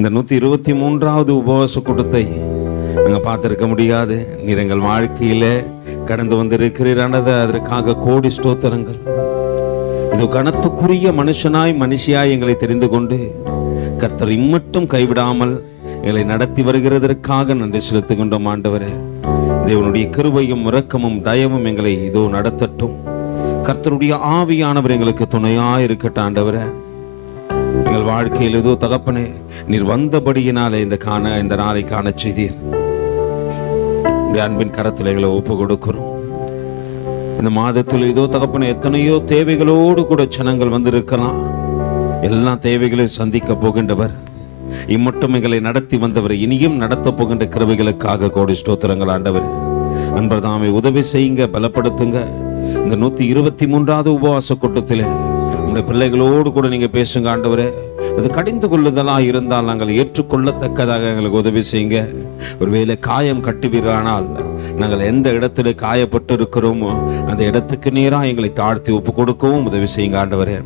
இந்த 123வது உபவாச கூட்டத்தை நாங்கள் பார்த்திருக்க முடியாது. நீர் எங்கள் வாழ்க்கையில கடந்து வந்திருக்கிறீரானது அதற்காக கோடி ஸ்தோத்திரங்கள். இது கனத்துக்குரிய மனுஷியாய் எங்களை தெரிந்து கொண்டு கர்த்தர் இம்மட்டும் கைவிடாமல் எங்களை நடத்தி வருகிறதற்காக நன்றி செலுத்துகின்றோம். ஆண்டவரே, தேவனுடைய கிருபையும் இரக்கமும் தயவும் எங்களை இதோ நடத்தட்டும். கர்த்தருடைய ஆவியானவர் எங்களுக்கு துணையாய் இருக்கட்டும். ஆண்டவரே, எங்கள் வாழ்க்கையில் ஏதோ தகப்பனே நீர் வந்தபடியினாலே இந்த நாளை காண செய்தீர். அன்பின் கரத்தில் எங்களை ஒப்பு கொடுக்கிறோம். இந்த மாதத்தில் ஏதோ தகப்பனே எத்தனையோ தேவைகளோடு கூட ஜனங்கள் வந்திருக்கலாம். எல்லா தேவைகளையும் சந்திக்க போகின்றவர், இம்மட்டும் எங்களை நடத்தி வந்தவர், இனியும் நடத்த போகின்ற கிருபைகளுக்காக கோடி ஸ்தோத்திரங்கள். ஆண்டவர் அன்பர்தாமே உதவி செய்யுங்க, பலப்படுத்துங்க. இந்த 123வது உபவாச கூட்டத்திலே உங்களுடைய பிள்ளைகளோடு கூட நீங்க பேசுங்க. ஆண்டவரே, அது கடிந்து கொள்ளுதலா இருந்தால் நாங்கள் ஏற்றுக்கொள்ளத்தக்கதாக எங்களுக்கு உதவி செய்யுங்க. ஒருவேளை காயம் கட்டுவீரானால் நாங்கள் எந்த இடத்துல காயப்பட்டு இருக்கிறோமோ அந்த இடத்துக்கு நேராக எங்களை தாழ்த்தி ஒப்பு கொடுக்கவும் உதவி செய்யுங்க. ஆண்டவரே,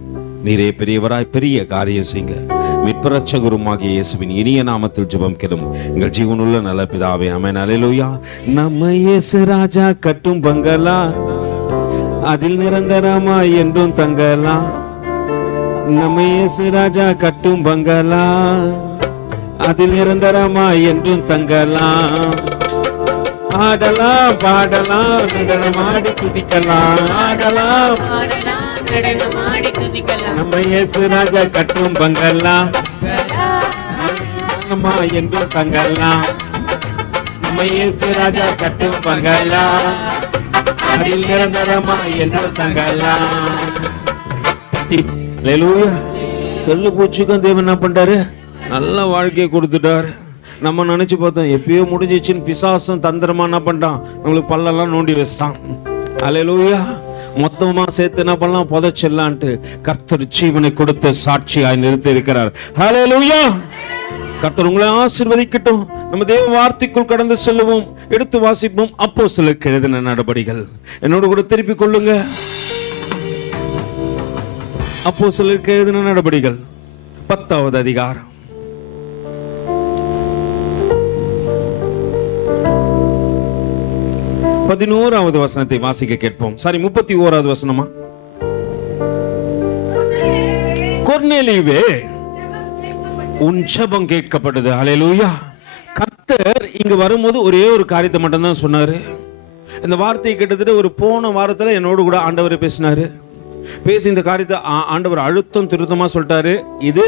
நீரே பெரியவராய் பெரிய காரியம் செய்யுங்க. மீட்பரட்சகருமாகிய இயேசுவின் இனிய நாமத்தில் ஜெபம் கேளும் எங்கள் ஜீவனுள்ள நல்ல பிதாவே, ஆமென். அல்லேலூயா. நம்ம இயேசு ராஜா கட்டும் பங்களா, அதில் நிரந்தரமா என்றும் தங்கலாம். நம்ம இயேசு ராஜா கட்டும் பங்களா, அதில் நிரந்தரமா என்றும் தங்கலாம். ஆடலாம் பாடலாம் நடனமாடி குதிக்கலாம். ஆடலாம் நம்ம இயேசு ராஜா கட்டும் பங்களா என்றும் தங்கலாம். நம்ம இயேசு ராஜா கட்டும் பங்களா, அதில் நிரந்தரமா என்றும் தங்கலாம். அல்லேலூயா. தெள்ளு பூச்சிக்கும் தேவன் என்ன பண்றாரு? நல்ல வாழ்க்கையை கொடுத்துட்டாரு. நம்ம நினைச்சு பார்த்தோம் எப்பயோ முடிஞ்சிச்சுன்னு பிசாசும் தந்திரமா என்ன பண்ணிட்டான், நம்மளுக்கு பல்லெல்லாம் நோண்டி வச்சிட்டான். அல்லேலூயா. மொத்தமா சேர்த்து என்ன பண்ணலாம், புதைச்சிடலான்ட்டு கர்த்தர் ஜீவனை கொடுத்து சாட்சியாய் நிறுத்தி இருக்கிறார். அல்லேலூயா. கர்த்தர் உங்களை ஆசீர்வதிக்கட்டும். நம்ம தேவ வார்த்தைக்குள் கடந்து செல்லுவோம். எடுத்து வாசிப்போம். அப்போஸ்தலருக்கு எழுதின நடபடிகள். என்னோடு கூட திருப்பிக் கொள்ளுங்க. அப்போஸ்தலருக்கு எழுதின நடபடிகள் 10வது அதிகாரம். பதினோராவது வசனத்தை வாசிக்க கேட்போம். சாரி, 31வது வசனமா? கொர்நேலியுவே, உன் ஜெபம் கேட்கப்படுது. அல்லேலூயா. கர்த்தர் இங்க வரும்போது ஒரே ஒரு காரியத்தை மட்டும் தான் சொன்னாரு. இந்த வார்த்தையை கிட்டத்தட்ட ஒரு போன வாரத்துல என்னோடு கூட ஆண்டவர் பேசினாரு. பேசி இந்த காரியத்தை ஆண்டவர் அழுத்தம் திருத்தமா சொல்லிட்டாரு. இது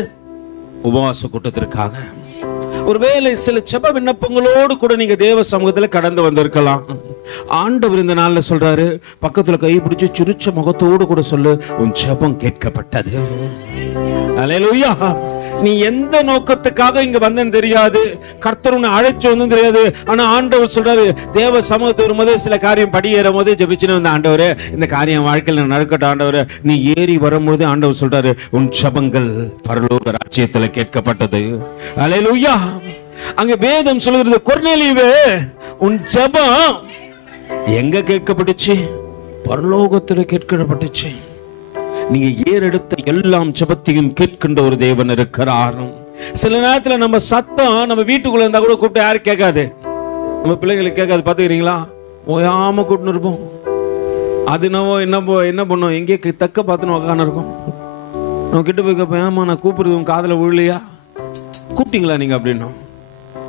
உபவாச கூட்டத்திற்காக. ஒருவேளை சில ஜெப விண்ணப்பங்களோடு கூட நீங்க தேவ சமூகத்துல கடந்து வந்திருக்கலாம். ஆண்டவர் இந்த நாள்ல சொல்றாரு, பக்கத்துல கை பிடிச்சு சிரிச்ச முகத்தோடு கூட சொல்லு, உன் ஜெபம் கேட்கப்பட்டது. அல்லேலூயா. நீ எந்த நோக்கத்துக்காக இங்க வந்தேன்னு தெரியாது, கர்த்தர் உன்னை அழைச்சு வந்து தெரியாது. ஆனா ஆண்டவர் சொல்றாரு, தேவ சமூகத்தை வரும்போது சில காரியம் படியேறும் போது ஜெபிச்சுன்னு வந்த ஆண்டவரே, இந்த காரியம் வாழ்க்கையில் நடக்கட்டும் ஆண்டவரே. நீ ஏறி வரும்போது ஆண்டவர் சொல்றாரு, உன் ஜெபங்கள் பரலோக ராஜ்யத்துல கேட்கப்பட்டது. அல்லேலூயா. அங்க வேதம் சொல்கிறது, கொர்நேலியுவே, உன் ஜெபம் எங்க கேட்கப்பட்டுச்சு? பரலோகத்துல கேட்கப்பட்டுச்சு. நீங்க ஏறெடுத்த எல்லாம் ஜெபத்தையும் கேட்கின்ற ஒரு தேவன் இருக்கிறார். சில நேரத்துல நம்ம சத்தம் நம்ம வீட்டுக்குள்ள இருந்தா கூட கூப்பிட்டு யாரும் கேட்காது. நம்ம பிள்ளைங்களுக்கு கேட்காது. பாத்துக்கிறீங்களா? ஓயாம கூட்டின்னு இருப்போம். அது என்ன பண்ணும், எங்கே தக்க பார்த்துன்னு உக்கான இருக்கும். நம்ம கிட்ட போய் கேட்போம், ஏமா நான் கூப்பிடுறது உன் காதுல விழலையா, கூப்பிட்டீங்களா நீங்க அப்படின்னும்.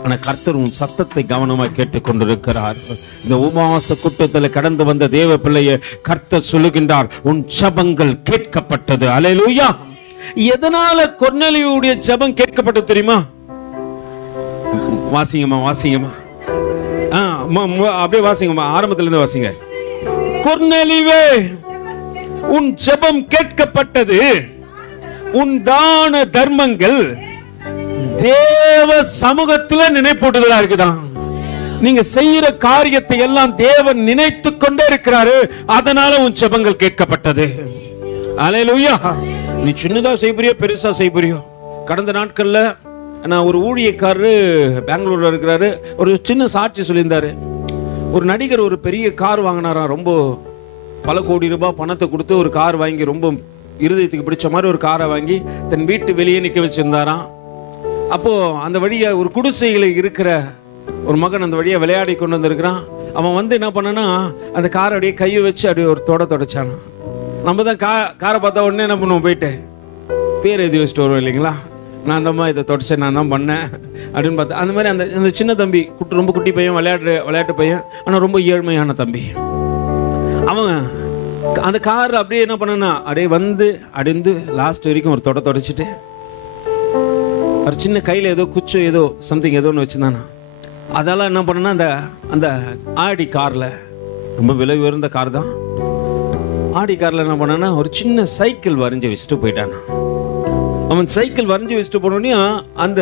ஆனா கர்த்தர் உன் சத்தத்தை கவனமா கேட்டுக் கொண்டிருக்கிறார். இந்த உபவாச கூட்டத்தில் கடந்து வந்த தேவ பிள்ளையை கர்த்தர் சொல்லுகின்றார், உன் ஜெபங்கள் கேட்கப்பட்டது. அல்லேலூயா. எதனால கொர்நேலியுடைய ஜெபம் கேட்கப்பட்டது தெரியுமா? வாசிங்கம்மா. அப்படியே வாசிங்கம்மா, ஆரம்பத்துல இருந்து வாசிங்க. கொர்நேலியுவே, உன் ஜெபம் கேட்கப்பட்டது. உன் தான தர்மங்கள் தேவ சமூகத்துல நினைப்பூட்டுதலா இருக்குதான். நீங்க செய்யற காரியத்தை எல்லாம் தேவன் நினைத்து கொண்டே இருக்கிறாரு. அதனால உன் ஜெபங்கள் கேட்கப்பட்டது. அல்லேலூயா. நீ சின்னதா செய்யறியோ பெருசா செய்யறியோ. கடந்த நாட்கள்ல நான் ஒரு ஊழியக்காரரு பெங்களூர்ல இருக்கிறாரு, ஒரு சின்ன சாட்சி சொல்லியிருந்தாரு. ஒரு நடிகர் ஒரு பெரிய கார் வாங்கினாராம். ரொம்ப பல கோடி ரூபாய் பணத்தை கொடுத்து ஒரு கார் வாங்கி, ரொம்ப இருதயத்துக்கு பிடிச்ச மாதிரி ஒரு காரை வாங்கி தன் வீட்டு வெளியே நிக்க வச்சிருந்தாராம். அப்போ அந்த வழியா ஒரு குடிசையில் இருக்கிற ஒரு மகன் அந்த வழியா விளையாடி கொண்டு வந்திருக்கிறான். அவன் வந்து என்ன பண்ணனா, அந்த காரை அப்படியே கையை வச்சு அப்படியே ஒரு தொடச்சானா. நம்ம தான் காரை பார்த்தா உடனே என்ன பண்ணுவோம், போயிட்டு பேர் எழுதி வச்சுட்டு வருவோம் இல்லைங்களா, நான் தான் இதை தொடச்சேன், நான் தான் பண்ணேன் அப்படின்னு பார்த்தா. அந்த மாதிரி அந்த சின்ன தம்பி ரொம்ப குட்டி பையன், விளையாட்டு பையன், ஆனால் ரொம்ப ஏழ்மையான தம்பி. அவன் அந்த கார் அப்படியே என்ன பண்ணனா, அப்படியே வந்து அடிந்து லாஸ்ட் வரைக்கும் ஒரு தொடச்சிட்டு ஒரு சின்ன கையில் ஏதோ குச்சோ ஏதோ சம்திங் ஏதோ ஒன்று வச்சுருந்தானா. அதெல்லாம் என்ன பண்ணனா, அந்த ஆடி காரில், ரொம்ப விலை உயர்ந்த கார் தான், ஆடி காரில் என்ன பண்ணனா ஒரு சின்ன சைக்கிள் வரைஞ்சி வச்சுட்டு போயிட்டானா. அவன் சைக்கிள் வரைஞ்சி வச்சுட்டு போனோடனே அந்த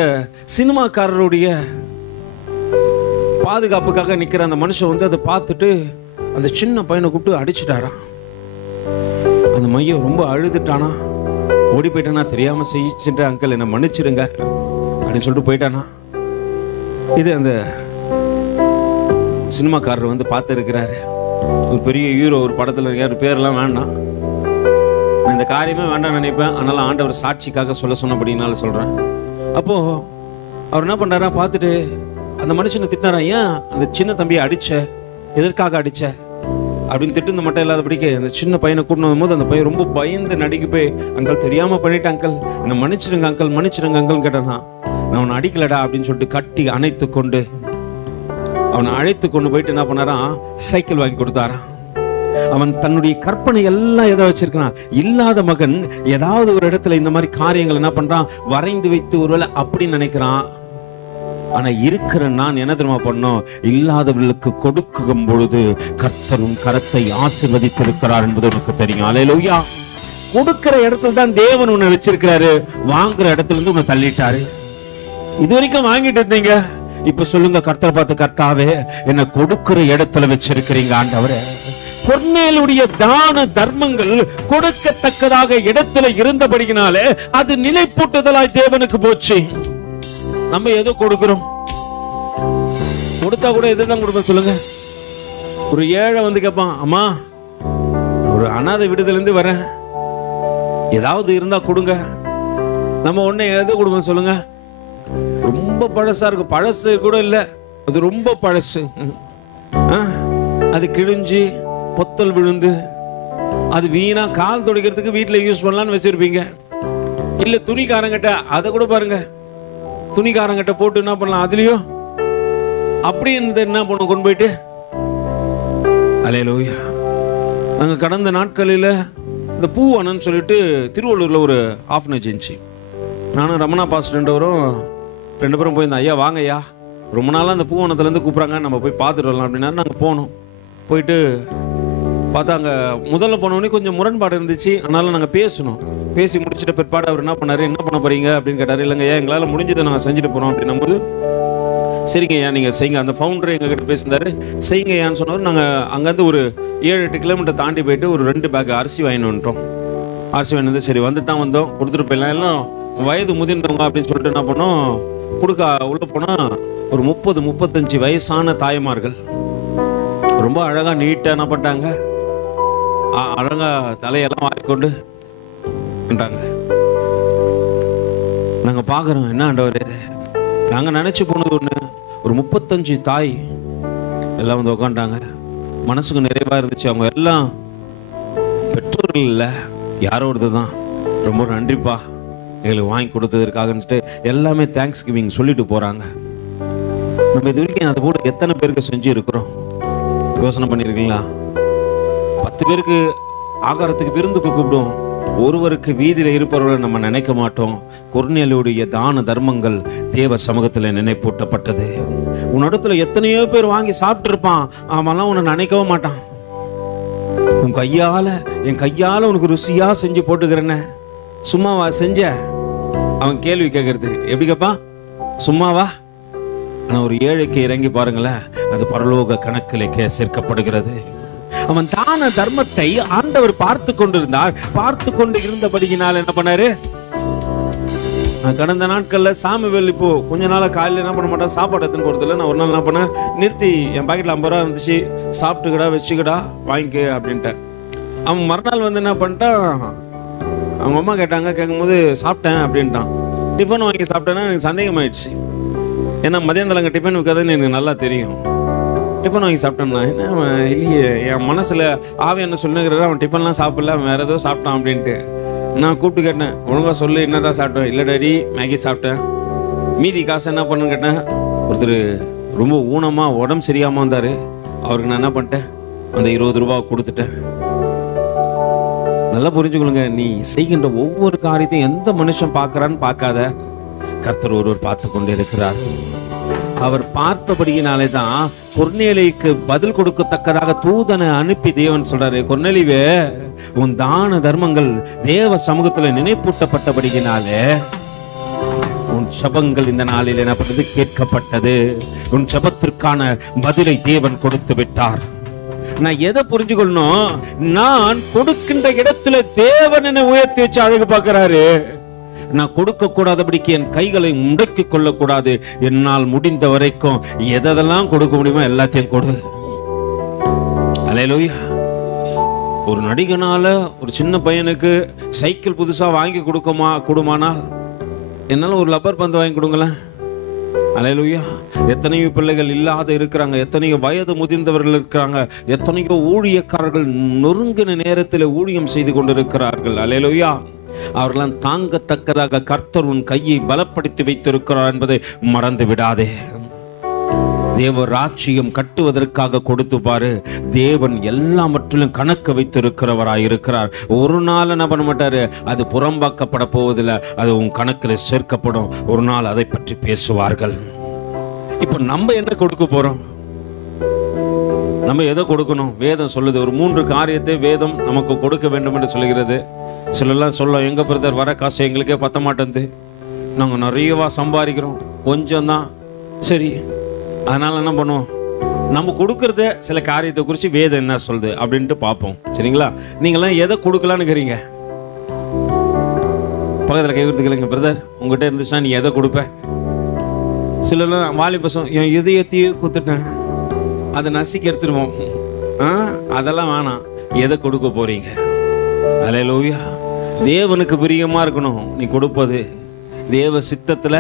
சினிமாக்காரருடைய பாதுகாப்புக்காக நிற்கிற அந்த மனுஷன் வந்து அதை பார்த்துட்டு அந்த சின்ன பையனை கூப்பிட்டு அடிச்சுட்டாரான். அந்த மையம் ரொம்ப அழுதுட்டானா, ஓடி போயிட்டானா, தெரியாம செய்யிச்சுட்டு அங்கிள் என்ன மன்னிச்சிருங்க அப்படின்னு சொல்லிட்டு போயிட்டானா. இது அந்த சினிமாக்காரர் வந்து பார்த்து இருக்கிறாரு. ஒரு பெரிய ஹீரோ ஒரு படத்தில் இருக்காரு, பேரெல்லாம் வேண்டாம், இந்த காரியமே வேண்டாம் நினைப்பேன், அதனால ஆண்டவர் சாட்சிக்காக சொன்னபடினால சொல்றேன். அப்போ அவர் என்ன பண்றாரா, பார்த்துட்டு அந்த மனுஷனை திட்டினாரா, ஏன் அந்த சின்ன தம்பியை அடிச்ச, எதற்காக அடிச்ச அப்படின்னு திட்டு மட்டும் இல்லாதபடிக்கு அந்த சின்ன பையனை கூட்டினு வரும்போது அந்த பையன் ரொம்ப பயந்து நடுங்கி போய், அங்கிள் தெரியாம பண்ணிட்டேன் அங்கிள், என்னை மன்னிச்சிருங்க அங்கிள், மன்னிச்சிருங்க அங்கிள் கேட்டானா. நான் அவனை அடிக்கலடா அப்படின்னு சொல்லிட்டு கட்டி அணைத்து கொண்டு அவனை அழைத்து கொண்டு போயிட்டு என்ன பண்ணாரான், சைக்கிள் வாங்கி கொடுத்தாரான். அவன் தன்னுடைய கற்பனை எல்லாம் எதை வச்சிருக்கான், இல்லாத மகன் ஏதாவது ஒரு இடத்துல இந்த மாதிரி காரியங்கள் என்ன பண்றான், வரைந்து வைத்து ஒருவேளை அப்படின்னு நினைக்கிறான். ஆனா இருக்கிற நான் என்ன தெரியுமா பண்ணோம், இல்லாதவர்களுக்கு கொடுக்கும் பொழுது கர்த்தரும் கரத்தை ஆசீர்வதித்திருக்கிறார் என்பது உனக்கு தெரியும். அல்லேலூயா. கொடுக்கிற இடத்துல தான் தேவன் உன்னை வச்சிருக்கிறாரு, வாங்குற இடத்துல இருந்து உன்னை தள்ளிட்டாரு. இது வரைக்கும் வாங்கிட்டு இருந்தீங்க, இப்ப சொல்லுங்க கர்த்தரை பார்த்து, கர்த்தாவே என்ன கொடுக்கிற இடத்துல வச்சிருக்கிறீங்க ஆண்டவரே. கொர்நேலியுடைய தான தர்மங்கள் கொடுக்கத்தக்கதாக இடத்துல இருந்தபடியினாலே அது நிலைப்பூட்டுதலாய் தேவனுக்கு போச்சு. நம்ம ஏதோ கொடுக்கிறோம், கொடுத்தா கூட எதுதான் கொடுப்போம் சொல்லுங்க. ஒரு ஏழை வந்து கேட்பான், அம்மா ஒரு அனாதை விடுதல இருந்து வரேன், ஏதாவது இருந்தா கொடுங்க. நம்ம உடனே எது கொடுப்போம் சொல்லுங்க. ரொம்ப பழசா இருக்கு, பழசு கூட இல்ல, அது ரொம்ப பழசு, அது கிழிஞ்சி பொத்தல் விழுந்து அது வீணா கால் துடைக்கிறதுக்கு வீட்டுல யூஸ் பண்ணலாம்னு வச்சிருப்பீங்க. இல்ல துணிக்காரங்கிட்ட அதை கூட பாருங்க, துணிக்காரங்கிட்ட போட்டு என்ன பண்ணலாம், அதுலயும் அப்படி என்ன பண்ண கொண்டு போயிட்டு. அல்லேலூயா. நாங்க கடந்த நாட்களில் இந்த பூவனன்னு சொல்லிட்டு திருவள்ளூர்ல ஒரு ஆஃப்னேஜ் இருந்துச்சு. நானும் ரமணா பாஸ்டர்ன்றவரும் ரெண்டு பேரும் போயிருந்தோம். ஐயா வாங்க ஐயா, ரொம்ப நாளாக அந்த பூவனத்துலேருந்து கூப்பிட்றாங்க, நம்ம போய் பார்த்துட்டு வரலாம் அப்படின்னா நாங்கள் போனோம். போயிட்டு பார்த்தா அங்கே முதல்ல போனோடனே கொஞ்சம் முரண்பாடு இருந்துச்சு. அதனால நாங்கள் பேசணும். பேசி முடிச்சிட்ட பிற்பாடு அவர் என்ன பண்ணாரு, என்ன பண்ண போறீங்க அப்படின்னு கேட்டார். இல்லைங்க ஐயா, எங்களால் முடிஞ்சதை நாங்கள் செஞ்சுட்டு போகிறோம் அப்படின்னும் போது, சரிங்க ஐயா நீங்கள் செய்யுங்க. அந்த ஃபவுண்டர் எங்ககிட்ட பேசியிருந்தாரு, செய்யுங்க ஐயான்னு சொன்னவர். நாங்கள் அங்கேருந்து ஒரு 7-8 கிலோமீட்டர் தாண்டி போயிட்டு ஒரு 2 பேக் அரிசி வாங்கிட்டு வந்துட்டோம். அரிசி வாங்கி வந்து சரி வந்துட்டு தான் வந்தோம், கொடுத்துட்டு போயிடலாம். எல்லாம் வயது முதிர்ந்தவங்க அப்படின்னு சொல்லிட்டு என்ன பண்ணோம், கொடுக்க உள்ள போனால் ஒரு 30-35 வயசான தாய்மார்கள் ரொம்ப அழகாக நீட்டாக என்ன பண்ணிட்டாங்க, அழகா தலையெல்லாம் வாங்கிக்கொண்டு நாங்க பாக்குறோம். என்ன ஆண்டவரே, நாங்க நினைச்சு போனது ஒண்ணு, ஒரு 35 தாய் எல்லாம் வந்து உட்காந்துட்டாங்க. மனசுக்கு நிறைவா இருந்துச்சு. அவங்க எல்லாம் பெற்றோர்கள் இல்ல, யாரோ ஒருத்தர் ரொம்ப நன்றிப்பா எங்களுக்கு வாங்கி கொடுத்ததற்காக எல்லாமே தேங்க்ஸ் கிவிங் சொல்லிட்டு போறாங்க. நம்ம இது வரைக்கும் அது கூட எத்தனை பேருக்கு செஞ்சு இருக்கிறோம் யோசனை பண்ணிருக்கீங்களா? 10 பேருக்கு ஆகாரத்துக்கு விருந்துக்கு கூப்பிடுவோம், ஒருவருக்கு வீதியில் இருப்பவர்களை நம்ம நினைக்க மாட்டோம். கொர்நேலியுடைய தான தர்மங்கள் தேவ சமூகத்தில் நினைப்பூட்டப்பட்டது. உன்னிடத்துல எத்தனையோ பேர் வாங்கி சாப்பிட்டு இருப்பான், அவன்லாம் உன்னை நினைக்கவே மாட்டான். உன் கையால, என் கையால உனக்கு ருசியா செஞ்சு போட்டுக்கிறேன்னு சும்மாவா செஞ்ச? அவன் கேள்வி கேட்கறது எப்படி கேட்பான், சும்மாவா? ஆனா ஒரு ஏழைக்கு இறங்கி பாருங்களேன், அது பரலோக கணக்கிலே சேர்க்கப்படுகிறது. அவன் தான தர்மத்தை ஆண்டவர் பார்த்து கொண்டிருந்தார். பார்த்து கொண்டு இருந்தபடியினால் என்ன பண்ணாரு, கடந்த நாட்கள்ல சாமுவேல் இப்போ கொஞ்ச நாளா காலையில் என்ன பண்ண மாட்டான், சாப்பாடு எடுத்துன்னு போறதில்ல. நான் ஒரு நாள் என்ன பண்ணேன், நிறுத்தி என் பாக்கெட்ல 50 ரூபா இருந்துச்சு, சாப்பிட்டுக்கடா வச்சுக்கடா வாங்கிக்க அப்படின்ட்டேன். அவன் மறுநாள் வந்து என்ன பண்ணிட்டான், அவங்க அம்மா கேட்டாங்க, கேட்கும்போது சாப்பிட்டேன் அப்படின்ட்டான். டிஃபன் வாங்கி சாப்பிட்டேன்னா எனக்கு சந்தேகமாயிடுச்சு. ஏன்னா மதியானத்தில் அங்கே டிஃபன் வைக்காதுன்னு எனக்கு நல்லா தெரியும். டிஃபன் வாங்கி சாப்பிட்டேன்னா என்ன இல்லையே, என் மனசில் ஆவி என்ன சொல்லுங்கிறாரு, அவன் டிஃபன்லாம் சாப்பிடல, அவன் வேறு ஏதோ சாப்பிட்டான் அப்படின்ட்டு. நான் கூப்பிட்டு கேட்டேன், ஒழுங்காக சொல்லு என்னதான் சாப்பிட்டேன். இல்லை டாடி மேகி சாப்பிட்டேன். மீதி காசு என்ன பண்ணுன்னு கேட்டேன். ஒருத்தர் ரொம்ப ஊனமாக உடம்பு சரியாமல் வந்தார், அவருக்கு நான் என்ன பண்ணிட்டேன், அந்த 20 ரூபா கொடுத்துட்டேன். நல்லா புரிஞ்சுக்கொள்ளுங்க, நீ செய்கின்ற ஒவ்வொரு காரியத்தையும் எந்த மனுஷன் பார்க்கறான்னு பார்க்காத, கர்த்தர் ஒருவர் பார்த்து கொண்டு இருக்கிறார். அவர் பார்த்தபடியினாலே தான் கொர்நேலியுக்கு பதில் கொடுக்கத்தக்கதாக தூதனை அனுப்பி தேவன் சொல்றாரு, கொர்நேலியுவே, உன் தான தர்மங்கள் தேவ சமூகத்துல நினைப்பூட்டப்பட்டபடியினாலே உன் ஜெபங்கள் இந்த நாளில் எனப்பட்டது கேட்கப்பட்டது. உன் ஜெபத்திற்கான பதிலை தேவன் கொடுத்து விட்டார். நான் எதை புரிஞ்சுக்கொள்ளணும், நான் கொடுக்கின்ற இடத்துல தேவன் என்னை உயர்த்தி வச்சு அழகு பார்க்கிறாரு. நான் கொடுக்க கூடாதபடிக்கு என் கைகளை முடக்கிக் கொள்ளக்கூடாது. என்னால் முடிந்த வரைக்கும் எதெல்லாம் கொடுக்க முடியுமோ எல்லாத்தையும் கொடு. அல்லேலூயா. ஒரு நடிகனால ஒரு சின்ன பையனுக்கு சைக்கிள் புதுசா வாங்கி கொடுமானால் என்னால ஒரு லப்பர் பந்து வாங்கி கொடுங்களேன். அல்லேலூயா. எத்தனையோ பிள்ளைகள் இல்லாத இருக்கிறாங்க, எத்தனையோ வயது முதிர்ந்தவர்கள் இருக்கிறாங்க, எத்தனையோ ஊழியக்காரர்கள் நொறுங்கின நேரத்தில் ஊழியம் செய்து கொண்டிருக்கிறார்கள். அல்லேலூயா. அவர்களாம் தாங்கத்தக்கதாக கர்த்தர் உன் கையை பலப்படுத்தி வைத்திருக்கிறார் என்பதை மறந்து விடாதே. தேவ ராஜ்யம் கட்டுவதற்காக கொடுத்து பாரு. தேவன் எல்லாவற்றிலும் கணக்கு வைத்திருக்கிறவராய் இருக்கிறார். ஒரு நாள் என்ன பண்ண மாட்டாரு, அது புறம்பாக்கப்பட போவதில்லை, அது உன் கணக்கில் சேர்க்கப்படும். ஒரு நாள் அதை பற்றி பேசுவார்கள். இப்ப நம்ம என்ன கொடுக்க போறோம், நம்ம எதை கொடுக்கணும்? வேதம் சொல்லுது, ஒரு 3 காரியத்தை வேதம் நமக்கு கொடுக்க வேண்டும் என்று சொல்லுகிறது. சிலெல்லாம் சொல்ல, எங்க பிரதர் வர காசு எங்களுக்கே பத்த மாட்டேங்குது, நாங்க நிறையவா சம்பாதிக்கிறோம், கொஞ்சம் தான். சரி, அதனால என்ன பண்ணுவோம், நம்ம கொடுக்கறத சில காரியத்தை குறித்து வேதம் என்ன சொல்லுது அப்படின்ட்டு பார்ப்போம். சரிங்களா? நீங்களாம் எதை கொடுக்கலான்னு இருக்கிறீங்க? பக்கத்தில் கை கொடுத்துக்கலைங்க, பிரதர் உங்ககிட்ட இருந்துச்சுன்னா நீ எதை கொடுப்ப? சிலர்லாம் வாலிபசம், என் இதயத்தையே கொடுத்துட்டேன், அதை நசிக்க எடுத்துருவோம். அதெல்லாம் வேணாம். எதை கொடுக்க போறீங்க? அல்லேலூயா. தேவனுக்கு பிரியமா இருக்கணும். நீ கொடுப்பது தேவ சித்தத்துல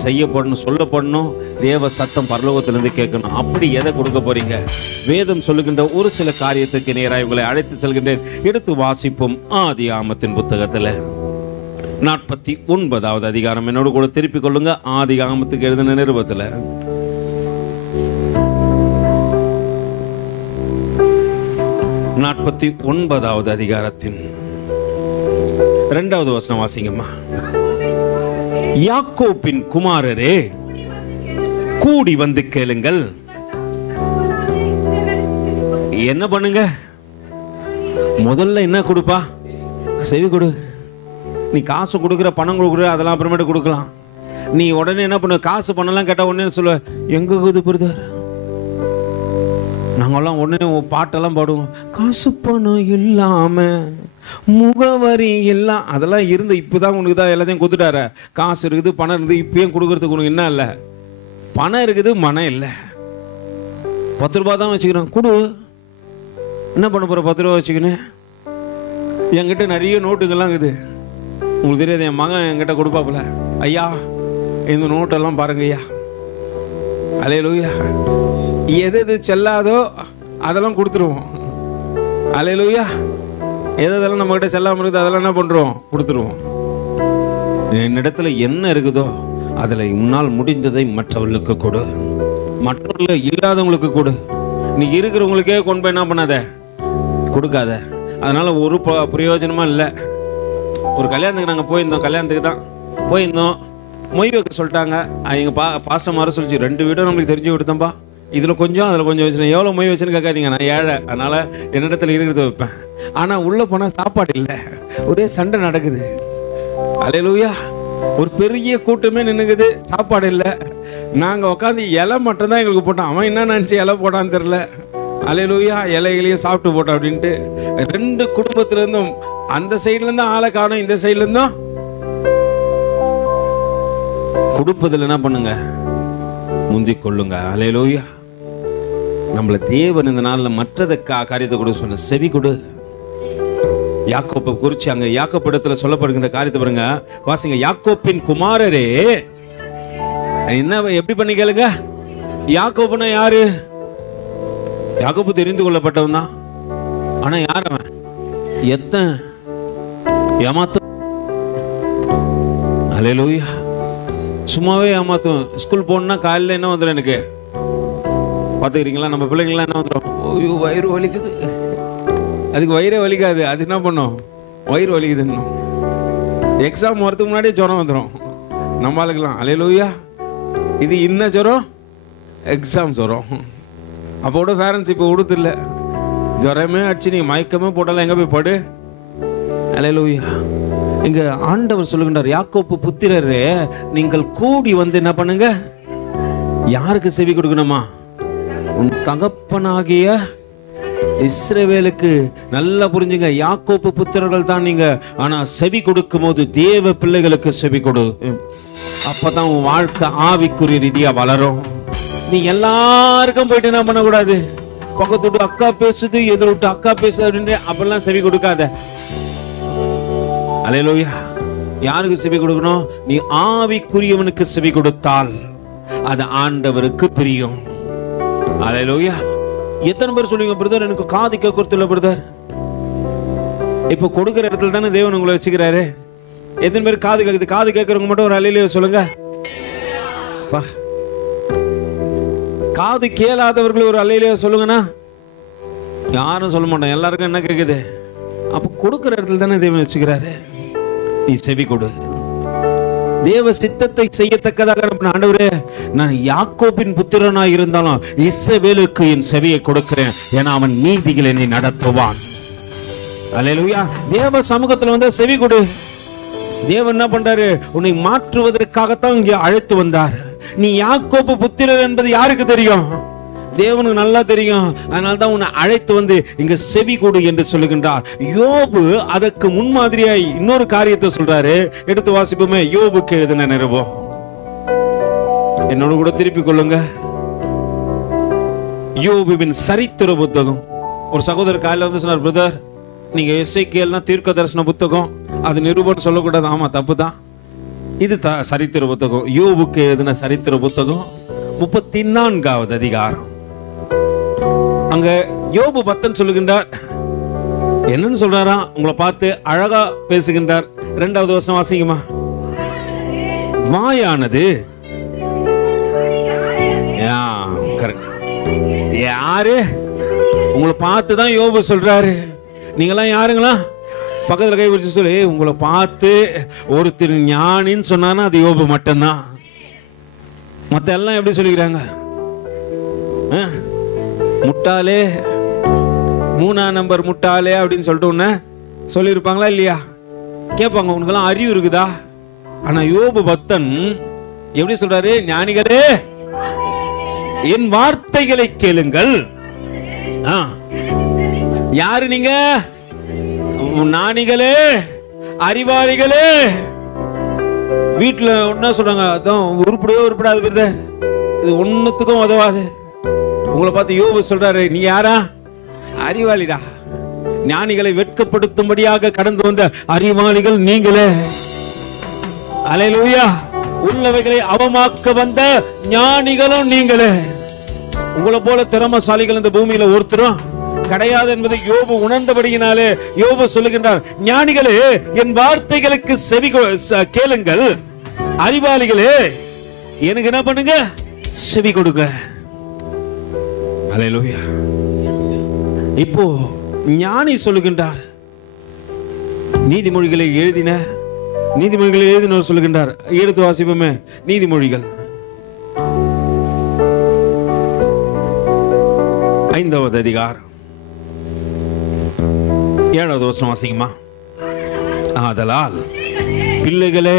செய்யப்படணும், சொல்லப்படணும். தேவ சத்தம் பரலோகத்திலிருந்து கேட்கணும். அப்படி எதை கொடுக்க போறீங்க? வேதம் சொல்லுகின்ற ஒரு சில காரியத்துக்கு நேராக உங்களை அழைத்து செல்கின்றேன். எடுத்து வாசிப்போம். ஆதியாகமத்தின் புத்தகத்துல 49வது அதிகாரம். என்னோடு கூட திருப்பிக் கொள்ளுங்க. ஆதியாகமத்துக்கு எழுதின நிருபத்துல 49வது அதிகாரத்தின் 2வது வசனம் வாசிங்கம்மா. யாக்கோபின் குமாரரே, கூடி வந்து கேளுங்கள். என்ன பண்ணுங்க? முதல்ல என்ன கொடுப்பா? செவி கொடு. நீ காசு கொடுக்குற, பணம் கொடுக்குற, அதெல்லாம் அப்புறமேட்டு கொடுக்கலாம். நீ உடனே என்ன பண்ணு, காசு பணம்லாம் கேட்டா உடனே சொல்லுவ, எங்க இது பிரதர்? நாங்கெல்லாம் உடனே பாட்டெல்லாம் பாடுவோம், காசு பணம் இல்லாம முகவரி எல்லாம். அதெல்லாம் இருந்து இப்போதான் உனக்கு தான் எல்லாத்தையும் கொடுத்துட்டார. காசு இருக்குது, பணம் இருக்குது, இப்பயும் கொடுக்கறதுக்கு உனக்கு என்ன இல்லை? பணம் இருக்குது, மனம் இல்லை. 10 ரூபா தான் வச்சுக்கிறேன், கொடு. என்ன பண்ண போற 10 ரூபா வச்சுக்கின்னு? என்கிட்ட நிறைய நோட்டுகள்லாம் இருக்குது. உங்களுக்கு தெரியாது, என் மகன் என்கிட்ட கொடுப்பாப்புல, ஐயா இந்த நோட்டெல்லாம் பாருங்க ஐயா. அல்லேலூயா. எது எது செல்லாதோ அதெல்லாம் கொடுத்துருவோம். அல்லேலூயா. எதெல்லாம் நம்ம கிட்ட செல்லாம இருக்குது அதெல்லாம் என்ன பண்றோம்? கொடுத்துருவோம். என்னிடத்துல என்ன இருக்குதோ அதுல உன்னால் முடிந்ததை மற்றவர்களுக்கு கொடு. மற்றவர்களுக்கு இல்லாதவங்களுக்கு கொடு. நீ இருக்கிறவங்களுக்கே கொண்டு போய் என்ன பண்ணாத, கொடுக்காத. அதனால ஒரு பிரயோஜனமா இல்லை. ஒரு கல்யாணத்துக்கு நாங்கள் போயிருந்தோம், கல்யாணத்துக்கு தான் போயிருந்தோம். மொய் வைக்க சொல்லிட்டாங்க. எங்கள் பாஸ்டர் மாற சொல்லிச்சு, 2 வீடும் நம்மளுக்கு தெரிஞ்சு விடுத்தம்பா, இதில் கொஞ்சம் அதில் கொஞ்சம் வச்சுருந்தேன். எவ்வளோ மொய் வச்சுன்னு கேட்காதீங்க, நான் ஏழை, அதனால் என்னிடத்துல இருக்கிறத வைப்பேன். ஆனால் உள்ளே போனால் சாப்பாடு இல்லை, ஒரே சண்டை நடக்குது. அல்லேலூயா. ஒரு பெரிய கூட்டமே நின்னுக்குது, சாப்பாடு இல்லை. நாங்கள் உட்காந்து இலை மட்டும்தான் எங்களுக்கு போட்டோம். அவன் என்ன நினச்சி இலை போட்டான்னு தெரில. அல்லேலூயா. இலைகளையும் சாப்பிட்டு போட்டோம் அப்படின்ட்டு 2 குடும்பத்திலேருந்தும், அந்த சைட்லேருந்தும் ஆளை காணும், இந்த சைட்லேருந்தும். கொடுப்பதில் என்ன பண்ணுங்க, முந்திக் கொள்ளுங்க. அல்லேலூயா. நம்மள தேவன் இந்த நாளில் மற்றதை காரியத்தை கொடு சொன்ன, செவி கொடு. யாக்கோப்பை குறிச்சு அங்க யாக்கோப்பு இடத்துல சொல்லப்படுகின்ற காரியத்தை பாருங்க, வாசிங்க. யாக்கோப்பின் குமாரரே, என்ன எப்படி பண்ணி கேளுங்க. யாக்கோப்புனா யாரு? யாக்கோப்பு தெரிந்து கொள்ளப்பட்டவன் தான். ஆனா யார் அவன்? எத்தனை ஏமாத்த. அல்லேலூயா. சும்மாவே ஏமாத்தும். ஸ்கூல் போனா காலையில் என்ன வந்துடும் எனக்கு பார்த்துக்கிறீங்களா? நம்ம பிள்ளைங்களாம் என்ன வந்துடும்? ஐயோ வயிறு வலிக்குது. அதுக்கு வயிறே வலிக்காது, அது என்ன பண்ணும்? வயிறு வலிக்குதுன்னு. எக்ஸாம் வரதுக்கு முன்னாடியே ஜுரம் வந்துடும் நம்ம ஆளுக்கெல்லாம். அல்லேலூயா. இது என்ன ஜுரம்? எக்ஸாம் ஜுரம். அப்போட பேரண்ட்ஸ் இப்போ உடுத்தில்ல, ஜுரமே அடிச்சு நீ மயக்கமே போட்டாலும் எங்கே போய் படு. அல்லேலூயா. இங்க ஆண்டவர் சொல்லுகின்றார், யாக்கோப்பு புத்திரரே, நீங்கள் கூடி வந்து என்ன பண்ணுங்க? யாருக்கு செவி கொடுக்கணுமா? உன் தகப்பனாகிய இஸ்ரவேலுக்கு. நல்லா புரிஞ்சுங்க, யாக்கோப்பு புத்திரர்கள் தான் நீங்க. ஆனா செவி கொடுக்கும் போது தேவ பிள்ளைகளுக்கு செவி கொடு. அப்பதான் உன் வாழ்க்கை ஆவிக்குரிய ரீதியா வளரும். நீ எல்லாருக்கும் போயிட்டு என்ன பண்ணக்கூடாது? பக்கத்து விட்டு அக்கா பேசுது, எதிர் விட்டு அக்கா பேசுது அப்படின்னு அப்பெல்லாம் செவி கொடுக்காத. அல்லேலூயா. யாருக்கு செவி கொடுக்கணும்? நீ ஆவிக்குரியவனுக்கு செவி கொடுத்தால் அது ஆண்டவருக்கு பிரியும். அல்லேலூயா. எத்தனை பேர் சொல்லுங்க, பிரதர் எனக்கு காது கேட்கறது இல்ல பிரதர்? இப்ப கொடுக்கிற இடத்துல தானே தேவன் உங்களை வச்சுக்கிறாரு. எத்தனை பேர் காது கேட்குது? காது கேட்கறவங்க மட்டும் ஒரு அல்லேலூயா சொல்லுங்க. காது கேளாதவர்கள் ஒரு அல்லேலூயா சொல்லுங்கண்ணா. யாரும் சொல்ல மாட்டோம், எல்லாருக்கும் என்ன கேட்குது? அப்ப கொடுக்கிற இடத்துல தானே தேவன் வச்சுக்கிறாரு. நீ செவி கொடு. தேவ சித்தத்தை செய்யத்தக்கதாக ஆண்டவரே, நான் யாக்கோபின் புத்திரனாய் இருந்தாலும் இஸ்ரவேலுக்கு என் செவியை கொடுக்கிறேன், ஏன்னா அவன் நீதிகளை என்னை நடத்துவான். அல்லேலூயா. தேவ சமூகத்துல வந்து செவி கொடு. தேவன் என்ன பண்றாரு? உன்னை மாற்றுவதற்காகத்தான் இங்கே அழைத்து வந்தார். நீ யாக்கோபு புத்திரர் என்பது யாருக்கு தெரியும்? தேவனுக்கு நல்லா தெரியும். அதனால தான் உன்னை அழைத்து வந்து இங்க செவி கொடு என்று சொல்லுகின்றார். யோபு அதற்கு முன்மாதிரியாய் இன்னொரு காரியத்தை சொல்றாரு. எடுத்து வாசிப்போமே. யோபுக்கு எழுதின நிருபம். என்னோட கூட திருப்பிக் கொள்ளுங்க. யோபுவின் சரித்திர புத்தகம். ஒரு சகோதரர் காலையில வந்து சொன்னார், பிரதர் நீங்க எசேக்கியேல்னா தீர்க்க தரிசன புத்தகம், அது நிருபம் சொல்லக்கூடாது. ஆமா, தப்பு தான். இது சரித்திர புத்தகம். யோபுக்கு எழுதின சரித்திர புத்தகம் 34வது அதிகாரம். அங்க யோபு பக்தன் சொல்லுகின்றார். என்னன்னு சொல்றாரா? உங்களை பார்த்து அழகா பேசுகின்றார். 2வது வசனம் வாசிங்கம்மா. வாயானது யாரு? உங்களை பார்த்து தான் யோபு சொல்றாரு. நீங்களாம் யாருங்களா? பக்கத்துல கை பிடிச்சு சொல்லு, உங்களை பார்த்து ஒருத்தர் ஞானின்னு சொன்னானா அது யோபு மட்டும்தான். மத்த எல்லாம் எப்படி சொல்லிக்கிறாங்க? முட்டாளே, 3ஆம் நம்பர் முட்டாளே அப்படின்னு சொல்லிட்டு உன்ன சொல்லியிருப்பாங்களா இல்லையா? கேட்பாங்க, உனக்கெல்லாம் அறிவு இருக்குதா? ஆனா யோபு பக்தன் எப்படி சொல்றாரு? ஞானிகளே என் வார்த்தைகளை கேளுங்கள். யாரு நீங்க? ஞானிகளே, அறிவாளிகளே. வீட்டுல ஒன்னா சொல்றாங்க, அதான் உருப்படவே உருப்படாது பிரதர், இது ஒன்னுத்துக்கும் உதவாது. உங்களை பார்த்து யோபு சொல்றாரு, நீ யாரா? அறிவாளிடா. ஞானிகளை வெட்கப்படுத்தும்படியாக கடந்து வந்த அறிவாளிகள் நீங்களே. அல்லேலூயா. உள்ளவைகளை அவமாக்க வந்த ஞானிகளும் நீங்களே. உங்களை போல திறமசாலிகள் இந்த பூமியில ஒருத்தரும் கிடையாது என்பதை யோபு உணர்ந்தபடியினாலே யோபு சொல்லுகின்றார், ஞானிகளே என் வார்த்தைகளுக்கு செவி கேளுங்கள், அறிவாளிகளே எனக்கு என்ன பண்ணுங்க? செவி கொடுங்க. அல்லேலூயா. இப்போ ஞானி சொல்லுகின்றார், நீதிமொழிகளை எழுதினவர் சொல்லுகின்றார். எடுத்து வாசிப்போமே. நீதிமொழிகள் 5வது அதிகாரம் 7வது வசனம் வாசிக்குமா. ஆதலால் பிள்ளைகளே,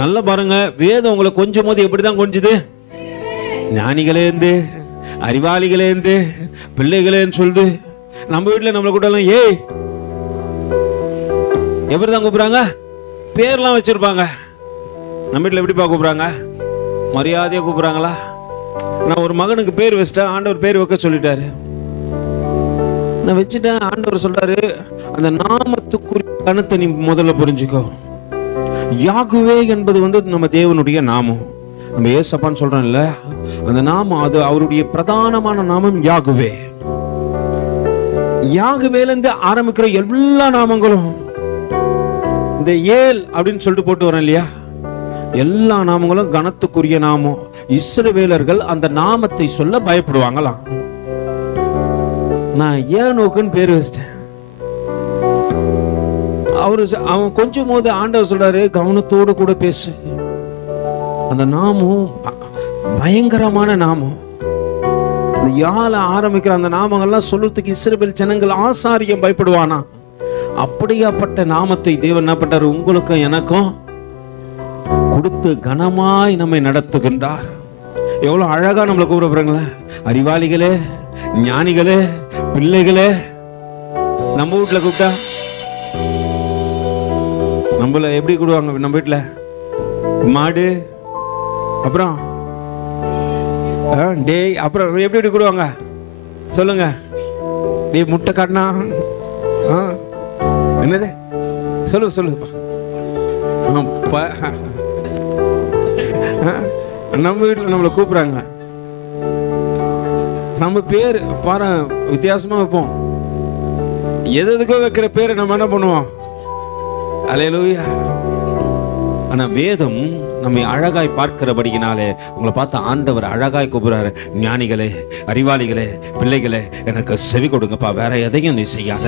நல்ல பாருங்க, வேதம் உங்களை கொஞ்சம் போது எப்படிதான் கொஞ்சுது? ஞானிகளேந்து, அறிவாளிகளேந்து, பிள்ளைகளேன்னு சொல்லுது. நம்ம வீட்டுல நம்மளை கூட்டலாம் ஏய் எப்படிதான் கூப்பிடுறாங்க? பேர்லாம் வச்சிருப்பாங்க. நம்ம வீட்டுல எப்படிப்பா கூப்பிடுறாங்க? மரியாதையா கூப்பிடுறாங்களா? நான் ஒரு மகனுக்கு பேர் வச்சிட்டேன், ஆண்டவர் பேர் வைக்க சொல்லிட்டாரு. நான் வச்சுட்டேன். ஆண்டவர் சொல்றாரு, அந்த நாமத்துக்குரிய கணத்தை நீ முதல்ல புரிஞ்சுக்கோ. யாகுவே என்பது நம்ம தேவனுடைய நாமம். நம்ம ஏசப்பான்னு சொல்றோம்ல, அந்த நாமம் அது அவருடைய பிரதானமான நாமம் யாகுவே. யாகுவேல இருந்து ஆரம்பிக்கிற எல்லா நாமங்களும், இந்த ஏல் அப்படின்னு சொல்லிட்டு போட்டு வரேன் இல்லையா, எல்லா நாமங்களும் கனத்துக்குரிய நாமம். இஸ்ரவேலர்கள் அந்த நாமத்தை சொல்ல பயப்படுவாங்களாம். நான் ஏன் நோக்குன்னு பேர் வச்சிட்டேன். அவன் கொஞ்சம் போது ஆண்டவர் சொல்றாரு, கவனத்தோடு கூட பேசு. அந்த நாமம் பயங்கரமான நாமம். யால ஆரம்பிக்கிற அந்த நாமங்கள்லாம் சொல்லுறதுக்கு இஸ்ரவேல் ஜனங்கள் ஆசாரியம் பயப்படுவானா. அப்படியாப்பட்ட நாமத்தை தேவன் என்ன பண்றாரு, உங்களுக்கும் எனக்கும் கொடுத்து கனமாய் நம்மை நடத்துகின்றார். எவ்வளவு அழகா நம்மளை கூப்பிடுறாங்களே, அறிவாளிகளே, ஞானிகளே, பிள்ளைகளே. நம்ம வீட்டுல கூப்பிட்டா நம்மள எப்படி கூடுவாங்க? நம்ம வீட்டுல மாடு, அப்புறம் டேய், அப்புறம் எப்படி எப்படி கூடுவாங்க சொல்லுங்க? டேய் முட்டை காட்டினா என்னது சொல்லு சொல்லுப்பா. நம்ம வீட்டுல நம்மளை கூப்பிடுறாங்க. நம்ம பேர் பாரு வித்தியாசமா வைப்போம். எதுக்கோ வைக்கிற பேரை நம்ம என்ன பண்ணுவோம்? அல்லேலூயா. ஆனா வேதம் நம்மை அழகாய் பார்க்கிறபடியினாலே உங்களை பார்த்து ஆண்டவர் அழகாய் கூப்பிடுறாரு, ஞானிகளே, அறிவாளிகளே, பிள்ளைகளே, எனக்கு செவி கொடுங்கப்பா, வேற எதையும் நீ செய்யாத,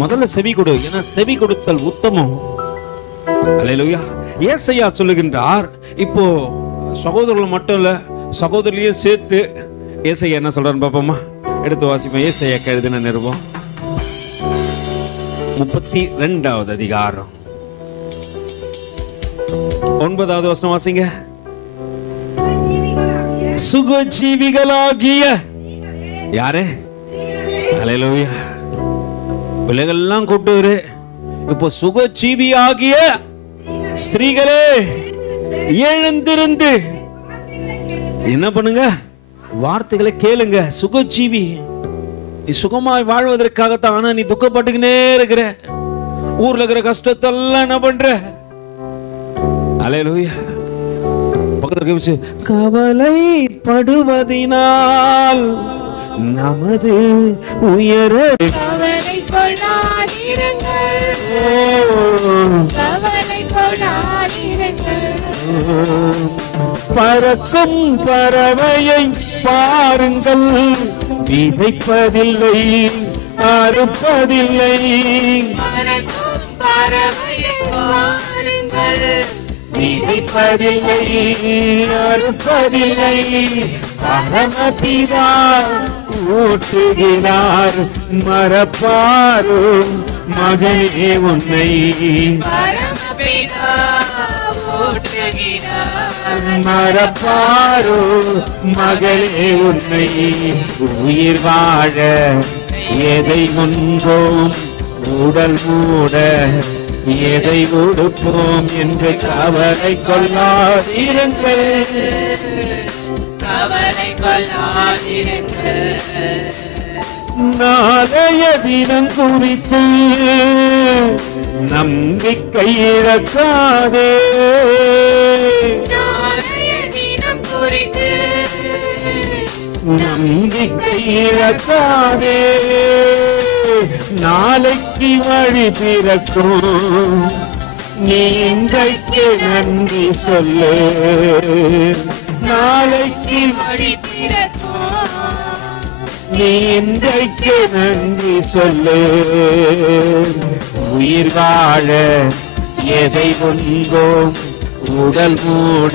முதல்ல செவி கொடு. ஏன்னா செவி கொடுத்தல் உத்தமம். அல்லேலூயா. ஏசாயா சொல்லுகின்றார். இப்போ சகோதரர்கள் மட்டும் இல்ல, சகோதரியே சேர்த்து ஏசாயா என்ன சொல்றான்னு பாப்போமா? எடுத்து வாசிப்போம். ஏசாயா எழுதின நிருபம் 32வது அதிகாரம் 9வது வசனம் வாசிங்க. சுகஜீவிகளாகிய யாரு? அல்லேலூயா. பிள்ளைகள்லாம் கூப்பிட்டு, இப்போ சுகஜீவியாகிய ஸ்திரீகளே எழுந்திருந்து என்ன பண்ணுங்க? வார்த்தைகளை கேளுங்க. சுகஜீவி, நீ சுகமாய் வாழ்வதற்காகத்தான். ஆனா நீ துக்கப்பட்டுக்கினே இருக்கிற. ஊர்ல இருக்கிற கஷ்டத்தெல்லாம் என்ன பண்ற? அல்லேலூயா. பக்கத்துல கவலைப்படுவதினால் நமது உயர பறக்கும் பறவையை பாருங்கள், விதைப்பதில்லை, அறுப்பதில்லை. விதைப்பதில்லை, அறுப்பதில்லை. பரமபிதா ஊட்டுகிறார், மறப்பாரோ மகனே உன்னை. மறப்பாரோ மகளே உன்னை. உயிர் வாழ எதை உண்போம், உடல் மூட எதை உடுப்போம் என்று கவலை கொள்ளாதீர்கள், கவலை கொள்ளாதீர்கள். நாளைய தினம் குறித்து நம்பிக்கை இழக்காதே. நம்பிக்கை இழக்காதே. நாளைக்கு வழி பிறக்கும், நீ இன்றைக்கு நன்றி சொல்லு. நாளைக்கு வழி பிறக்கும், நீ இன்றைக்கு நன்றி சொல்லு. உயிர் வாழ எதை உண்போம், உடல் மூட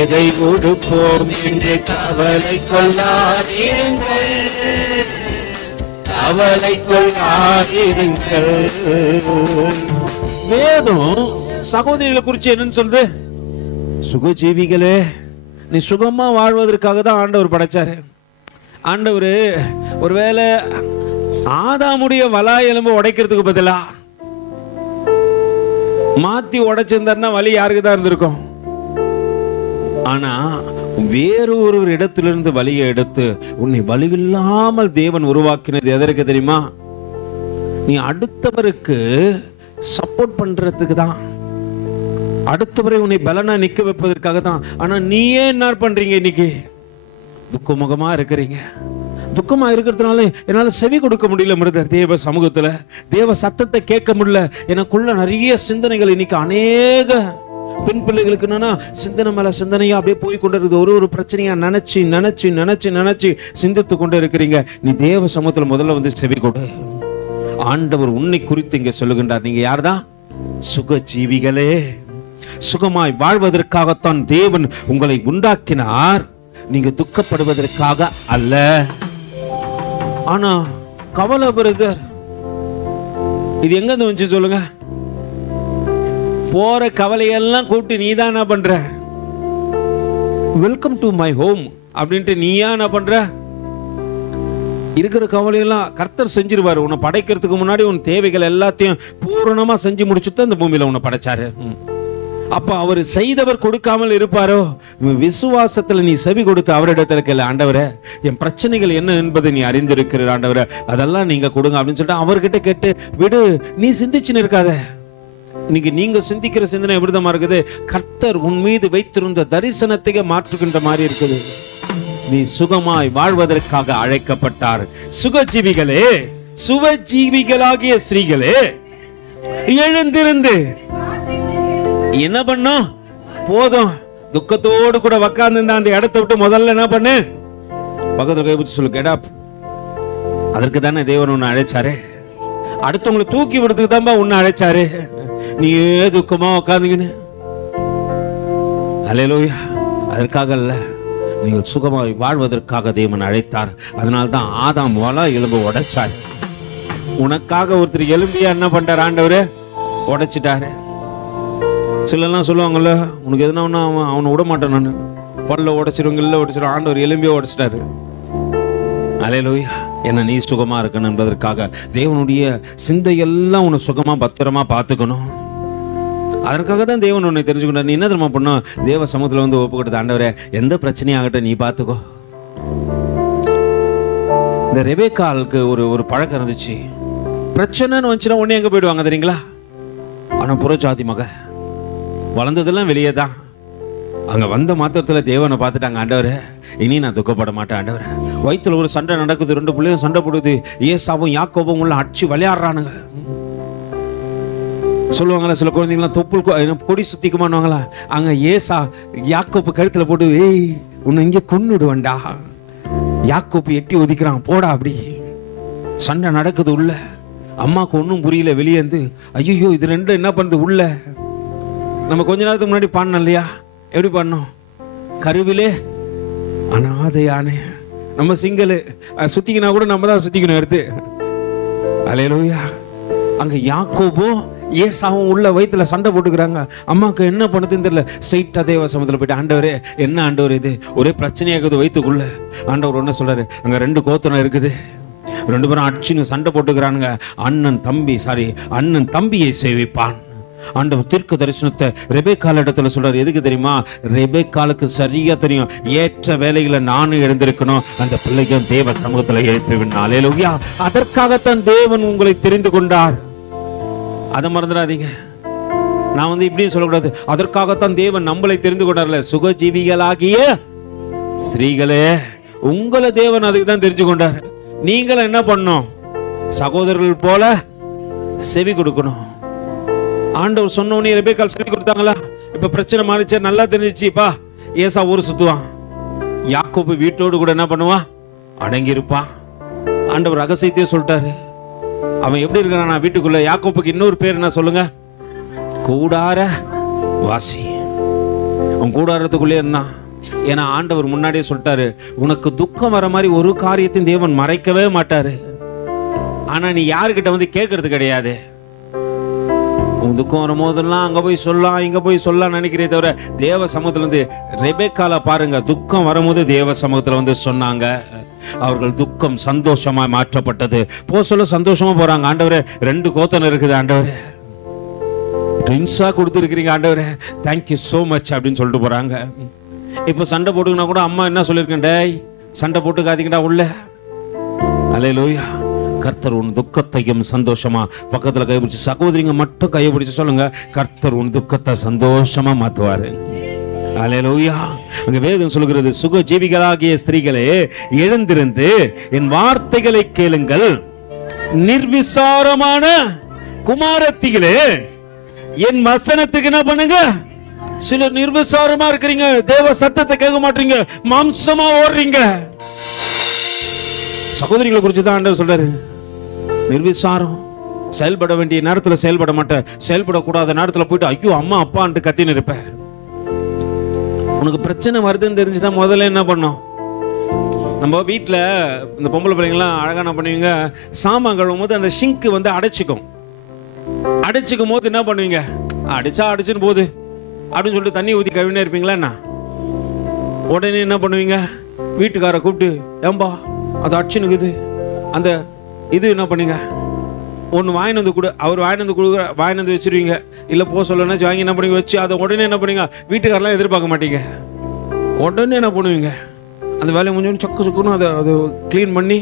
எதை உடுப்போம் என்று கவலை கொள்ளாதீர்கள், கவலை கொள்ளாதீர்கள். வேதம் சகோதரிகளை குறித்து என்னன்னு சொல்லுது? சுகஜீவிகளே, நீ சுகமா வாழ்வதற்காக தான் ஆண்டவர் படைச்சாரு. ஆண்டவர் ஒருவேளை ஆதாமுடைய வலா எலும்பு உடைக்கிறதுக்கு பதிலா மாத்தி உடைச்சிருந்தாருன்னா வலி யாருக்கு தான் இருந்திருக்கும். ஆனா வேறொரு இடத்திலிருந்து வலியை எடுத்து உன்னை வலிவில்லாமல் தேவன் உருவாக்கினது எதற்கு தெரியுமா? நீ அடுத்தவருக்கு சப்போர்ட் பண்றதுக்கு தான், அடுத்தவரை உன்னை பலனா நிக்க வைப்பதற்காக தான். ஆனா நீயே என்ன பண்றீங்க? இன்னைக்கு துக்கமுகமா இருக்கிறீங்க. துக்கமா இருக்கிறதுனால என்னால செவி கொடுக்க முடியல பிரதர். தேவ சமூகத்துல தேவ சத்தத்தை கேட்க முடியல. எனக்குள்ள நிறைய சிந்தனைகள். இன்னைக்கு அநேக பெண் பிள்ளைகளுக்கு என்னன்னா சிந்தனை மேல சிந்தனையா அப்படியே போய் கொண்டு இருக்குது. ஒரு பிரச்சனையா நினைச்சு நினைச்சு நினைச்சு நினைச்சு சிந்தித்து கொண்டு இருக்கிறீங்க. நீ தேவ சமூகத்துல முதல்ல வந்து செவி கொடு. ஆண்டவர் உன்னை குறித்து இங்க சொல்லுகின்றார். நீங்க யார்தான்? சுகஜீவிகளே. சுகமாய் வாழ்வதற்காகத்தான் தேவன் உங்களை உண்டாக்கினார், நீங்க துக்கப்படுவதற்காக அல்ல. ஆனா கவலை பிரதர், இது எங்க இருந்து வந்துச்சு சொல்லுங்க? போற கவலையெல்லாம் கூட்டி நீ தான் என்ன பண்ற? வெல்கம் டு மை ஹோம் அப்படின்ட்டு நீயா என்ன பண்ற? இருக்கிற கவலையெல்லாம் கர்த்தர் செஞ்சிருவாரு. உன்னை படைக்கிறதுக்கு முன்னாடி உன் தேவைகள் எல்லாத்தையும் பூரணமா செஞ்சு முடிச்சுட்டு அந்த பூமியில உன்னை படைச்சாரு. அப்ப அவர் செய்தவர் கொடுக்காமல் இருப்பாரோ? விசுவாசத்துல நீ செவி கொடுத்து அவரிடத்துல கேளு, ஆண்டவரே என் பிரச்சனைகள் என்ன என்பதை நீ அறிந்திருக்கிற ஆண்டவரே, அதெல்லாம் நீங்க கொடுங்க அப்படின்னு சொல்லிட்டு அவர்கிட்ட கேட்டு விடு. நீ சிந்திச்சுன்னு இருக்காத. இன்னைக்கு நீங்க சிந்திக்கிற சிந்தனை எப்படிதான் இருக்குது? கர்த்தர் உன் மீது வைத்திருந்த தரிசனத்தை மாற்றுகின்ற மாதிரி இருக்குது. நீ சுகமாய் வாழ்வதற்காக அழைக்கப்பட்டார். சுகஜீவிகளே, சுவஜீவிகளாகிய ஸ்திரீகளே, எழுந்திருந்து என்ன பண்ணும்? போதும். துக்கத்தோடு கூட உட்கார்ந்து அந்த இடத்தை விட்டு முதல்ல என்ன பண்ணு? பக்கத்துல கை பிடிச்சு சொல்லு, கெட் அப். அதற்கு தானே தேவன் உன்னை அழைச்சாரு. அடுத்தவங்களை தூக்கி விடுறதுக்கு தான் உன்னை அழைச்சாரு. நீ துக்கமா உட்காந்துக்கின்னு அல்லேலூயா. அதற்காக அல்ல, நீங்கள் சுகமாய் வாழ்வதற்காக தேவன் அழைத்தார். அதனால்தான் ஆதாம் வல எலும்பு உடைச்சார். உனக்காக ஒருத்தர் எலும்பியா என்ன பண்றார்? ஆண்டவரே உடைச்சிட்டாரு. சிலெல்லாம் சொல்லுவாங்கல்ல, உனக்கு எதுனா அவனை விட மாட்டேன் நான், பல்ல உடைச்சிருவங்க இல்லை உடைச்சிருவோம். ஆண்டவர் எலும்பியா உடைச்சிட்டாரு. அல்லேலூயா. என்ன நீ சுகமா இருக்கணும் என்பதற்காக தேவனுடைய சிந்தையெல்லாம் உன்னை சுகமா பத்திரமா பார்த்துக்கணும். அதற்காக தான் தேவன் உன்னை தெரிஞ்சுக்கணும். நீ என்ன தெரியுமா பண்ணும்? தேவ சமூகத்தில் வந்து ஒப்புக்கிட்டு, ஆண்டவரே எந்த பிரச்சனையாகட்டும் நீ பார்த்துக்கோ. இந்த ரெபேக்காளுக்கு ஒரு பழக்கம் இருந்துச்சு. பிரச்சனைன்னு வந்துச்சுன்னா உடனே எங்க போயிடுவாங்க தெரியுங்களா? ஆனா புறஜாதி மக வளர்ந்ததெல்லாம் வெளியே தான். அங்க வந்த மாத்திரத்துல தேவனை பார்த்துட்டாங்க. ஆண்டவரே இனி நான் துக்கப்பட மாட்டேன். ஆண்டவரே வயிற்றுல ஒரு சண்டை நடக்குது, 2 பிள்ளையும் சண்டை போடுது. ஏசாவும் யாக்கோபும் உள்ள அடிச்சு விளையாடுறானுங்க. சொல்லுவாங்களா சில குழந்தைங்களாம், தொப்புள் கொடி சுத்திக்குமானுவாங்களா? அங்க ஏசா யாக்கோப்பு கழுத்துல போட்டு, ஏய் உன்னை இங்கே கொன்னுடுவண்டா. யாக்கோப்பு எட்டி ஒதிக்கிறான், போடா அப்படி. சண்டை நடக்குது உள்ள. அம்மாக்கு ஒன்றும் புரியல. வெளியேந்து ஐயோ இது ரெண்டும் என்ன பண்ணுது உள்ள. நம்ம கொஞ்ச நேரத்துக்கு முன்னாடி பாடணும் இல்லையா? எப்படி பாடணும்? கருவிலே அனாதையானே. நம்ம சிங்கிள் சுத்திக்கினா கூட நம்ம தான் சுத்திக்கணும் எடுத்து. அல்லேலூயா. அங்க யாக்கோபோ ஏசாவும் உள்ள வயிற்றுல சண்டை போட்டுக்கிறாங்க. அம்மாவுக்கு என்ன பண்ணுதுன்னு தெரியல. ஸ்ட்ரைட்டா தேவ சமூகத்துல போயிட்டு, ஆண்டவரே என்ன ஆண்டவர் இது ஒரே பிரச்சனையாகுது வயிற்றுக்குள்ள. ஆண்டவர் என்ன சொல்றாரு? அங்க 2 கோத்தனம் இருக்குது, 2 பேரும் அடிச்சுன்னு சண்டை போட்டுக்கிறானுங்க. அண்ணன் தம்பியை சேவிப்பான். ஆண்டவர் தீர்க்க தரிசனத்தை ரெபேக்காள் இடத்துல சொல்றாரு. எதுக்கு தெரியுமா? ரெபேக்காளுக்கு சரியா தெரியும், ஏற்ற வேலைகளை நானும் எழுந்திருக்கணும், அந்த பிள்ளைக்கும் தேவ சமூகத்துல எழுப்பிவிடணும். அல்லேலூயா. அதற்காகத்தான் தேவன் உங்களை தெரிந்து கொண்டார். அதை மறந்துடாதீங்க. நான் இப்படி சொல்லக்கூடாது. அதற்காகத்தான் தேவன் நம்மளை தெரிந்து கொண்டார்ல. சுகஜீவிகளாகிய ஸ்திரீகளே, உங்களை தேவன் அதுக்கு தான் தெரிஞ்சு கொண்டார். நீங்களும் என்ன பண்ணணும்? சகோதரர்கள் போல செவி கொடுக்கணும். ஆண்டவர் சொன்ன உடனே ரெபேக்காள் செவி கொடுத்தாங்களா? இப்ப பிரச்சனை மாறிச்சு, நல்லா தெரிஞ்சிச்சுப்பா. ஏசா ஊர் சுத்துவான், யாக்கோபு வீட்டோடு கூட என்ன பண்ணுவான்? அடங்கி இருப்பான். ஆண்டவர் ரகசியத்தையே சொல்லிட்டாரு. அவன் எப்படி இருக்கிறான் வீட்டுக்குள்ள? யாக்கோப்புக்கு இன்னொரு பேர் என்ன சொல்லுங்க? கூடார வாசி. அவன் கூடாரத்துக்குள்ளே இருந்தான். ஏன்னா ஆண்டவர் முன்னாடியே சொல்லிட்டாரு, உனக்கு துக்கம் வர மாதிரி ஒரு காரியத்தையும் தேவன் மறைக்கவே மாட்டாரு. ஆனா நீ யாருக்கிட்ட கேட்கறது கிடையாது. உன் துக்கம் வரும் போதெல்லாம் அங்க போய் சொல்லலாம், இங்க போய் சொல்லலாம் நினைக்கிறே தவிர, தேவ சமூகத்துல ரெபேக்கால பாருங்க, துக்கம் வரும்போது தேவ சமூகத்துல சொன்னாங்க. அவர்கள் துக்கம் சந்தோஷமா மாற்றப்பட்டது. சொல்ல சந்தோஷமா போறாங்க. ஆண்டவரே 2 கோத்தனம் இருக்குது, ஆண்டவரே ட்வின்ஸா கொடுத்துருக்கிறீங்க, ஆண்டவரே தேங்க்யூ சோ மச் அப்படின்னு சொல்லிட்டு போறாங்க. இப்போ சண்டை போட்டுக்கினா கூட அம்மா என்ன சொல்லியிருக்கேன், டேய் சண்டை போட்டுக்காதீங்கடா உள்ள. அல்லேலூயா. கர்த்தர் உன் துக்கத்தையும் சந்தோஷமா, பக்கத்துல கைப்பிடிச்சு சகோதரிங்க மட்டும் கையை பிடிச்சு சொல்லுங்க, கர்த்தர் உன் துக்கத்தை சந்தோஷமா மாத்துவாரு. அல்லேலூயா. அங்க வேதம் சொல்கிறது, சுக ஜீவிகளாகிய ஸ்திரீகளே எழுந்திருந்து என் வார்த்தைகளை கேளுங்கள், நிர்விசாரமான குமாரத்திகளே என் வசனத்துக்கு என்ன பண்ணுங்க. சிலர் நிர்விசாரமா இருக்கிறீங்க, தேவ சத்தத்தை கேட்க மாட்டீங்க, மாம்சமா ஓடுறீங்க. சகோதரிகளை குறித்து தான் ஆண்டவர் சொல்றாரு, நிர்விசாரம். செயல்பட வேண்டிய நேரத்தில் செயல்பட மாட்டேன், செயல்படக்கூடாத நேரத்தில் போயிட்டு ஐயோ அம்மா அப்பான்ட்டு கத்தின்னு இருப்பேன். உனக்கு பிரச்சனை வருதுன்னு தெரிஞ்சுட்டா முதல்ல என்ன பண்ணோம், நம்ம வீட்டில் இந்த பொம்பளை பிள்ளைங்களாம் அழகாக என்ன பண்ணுவீங்க, சாமான் கழுவும் போது அந்த ஷிங்க் வந்து அடைச்சிக்கும் போது என்ன பண்ணுவீங்க, அடிச்சா அடிச்சுன்னு போகுது அப்படின்னு சொல்லிட்டு தண்ணி ஊற்றி கழுவினே இருப்பீங்களா என்ன? உடனே என்ன பண்ணுவீங்க, வீட்டுக்காரை கூப்பிட்டு ஏம்பா அது அடிச்சுனுக்குது அந்த இது என்ன பண்ணுங்க, ஒன்று வாங்கினு வந்து கொடு, அவர் வாங்கினு வந்து வச்சிருவீங்க. இல்லை போக சொல்லணும்னா வாங்கி என்ன பண்ணுவீங்க வச்சு அதை உடனே என்ன பண்ணுவீங்க, வீட்டுக்காரெலாம் எதிர்பார்க்க மாட்டீங்க, உடனே என்ன பண்ணுவீங்க, அந்த வேலையை கொஞ்சம் சொக்குன்னு அதை க்ளீன் பண்ணி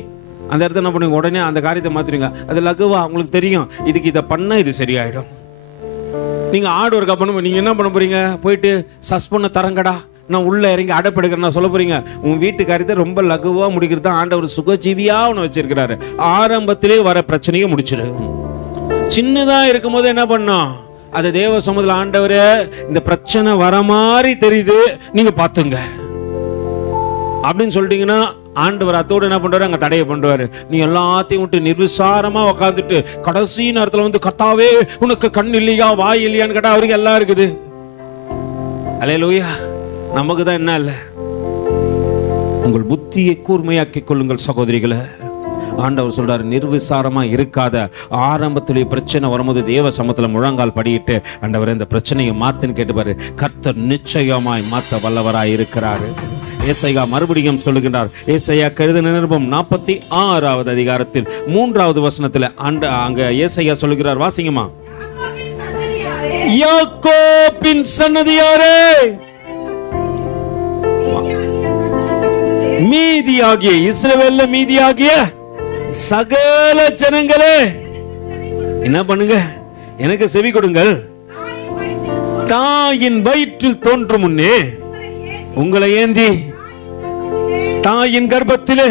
அந்த இடத்த என்ன பண்ணுவீங்க, உடனே அந்த காரியத்தை மாற்றுவீங்க. அது லகுவா உங்களுக்கு தெரியும், இதுக்கு இதை பண்ணால் இது சரியாயிடும். நீங்கள் ஆர்டர் ஒர்க்கா பண்ணுவோம், நீங்கள் என்ன பண்ண போகிறீங்க, போயிட்டு சஸ் பண்ண தரங்கடா நான் உள்ள இறங்கி அடைப்படுக்கிறேன் நான் சொல்ல போறீங்க. உன் வீட்டு காரியத்தை ரொம்ப லகுவா முடிக்கிறது தான் ஆண்டவர் சுகஜீவியா ஒன்று வச்சிருக்கிறாரு. ஆரம்பத்திலே வர பிரச்சனையை முடிச்சிடு. சின்னதா இருக்கும் போது என்ன பண்ணோம், அது தேவ சமூகத்தில் ஆண்டவரே இந்த பிரச்சனை வர மாதிரி தெரியுது நீங்க பாத்துங்க அப்படின்னு சொல்லிட்டீங்கன்னா ஆண்டவர் அத்தோடு என்ன பண்றாரு, அங்க தடையை பண்ணுவாரு. நீ எல்லாத்தையும் விட்டு நிர்விசாரமா உட்காந்துட்டு கடைசி நேரத்துல வந்து கர்த்தாவே உனக்கு கண் இல்லையா வாய் இல்லையான்னு கேட்டா அவருக்கு எல்லாம் இருக்குது. அல்லேலூயா. நமக்கு தான் என்ன இல்லை. உங்கள் புத்தியை கூர்மையாக்கிக் கொள்ளுங்கள் சகோதரிகளை. ஆண்டவர் சொல்றாரு, நிர்விசாரமா இருக்காத. ஆரம்பத்திலே பிரச்சனை வரும்போது தேவ சமத்துல முழங்கால் படியிட்டு ஆண்டவர் இந்த பிரச்சனையை மாத்துன்னு கேட்டுப்பாரு. கர்த்தர் நிச்சயமாய் மாத்த வல்லவராய் இருக்கிறாரு. ஏசாயா மறுபடியும் சொல்லுகின்றார். ஏசாயா எழுதின நிருபம் 46வது அதிகாரத்தில் 3வது வசனத்துல அங்க ஏசாயா சொல்லுகிறார், வாசிங்கம்மா. யாக்கோபின் சன்னதியாரே, மீதியாகிய இஸ்ரவேல்ல மீதியாகிய சகல ஜனங்களே என்ன பண்ணுங்க, எனக்கு செவி கொடுங்கள். தாயின் வயிற்றில் தோன்றும் முன்னே உங்களை ஏந்தி தாயின் கர்ப்பத்திலே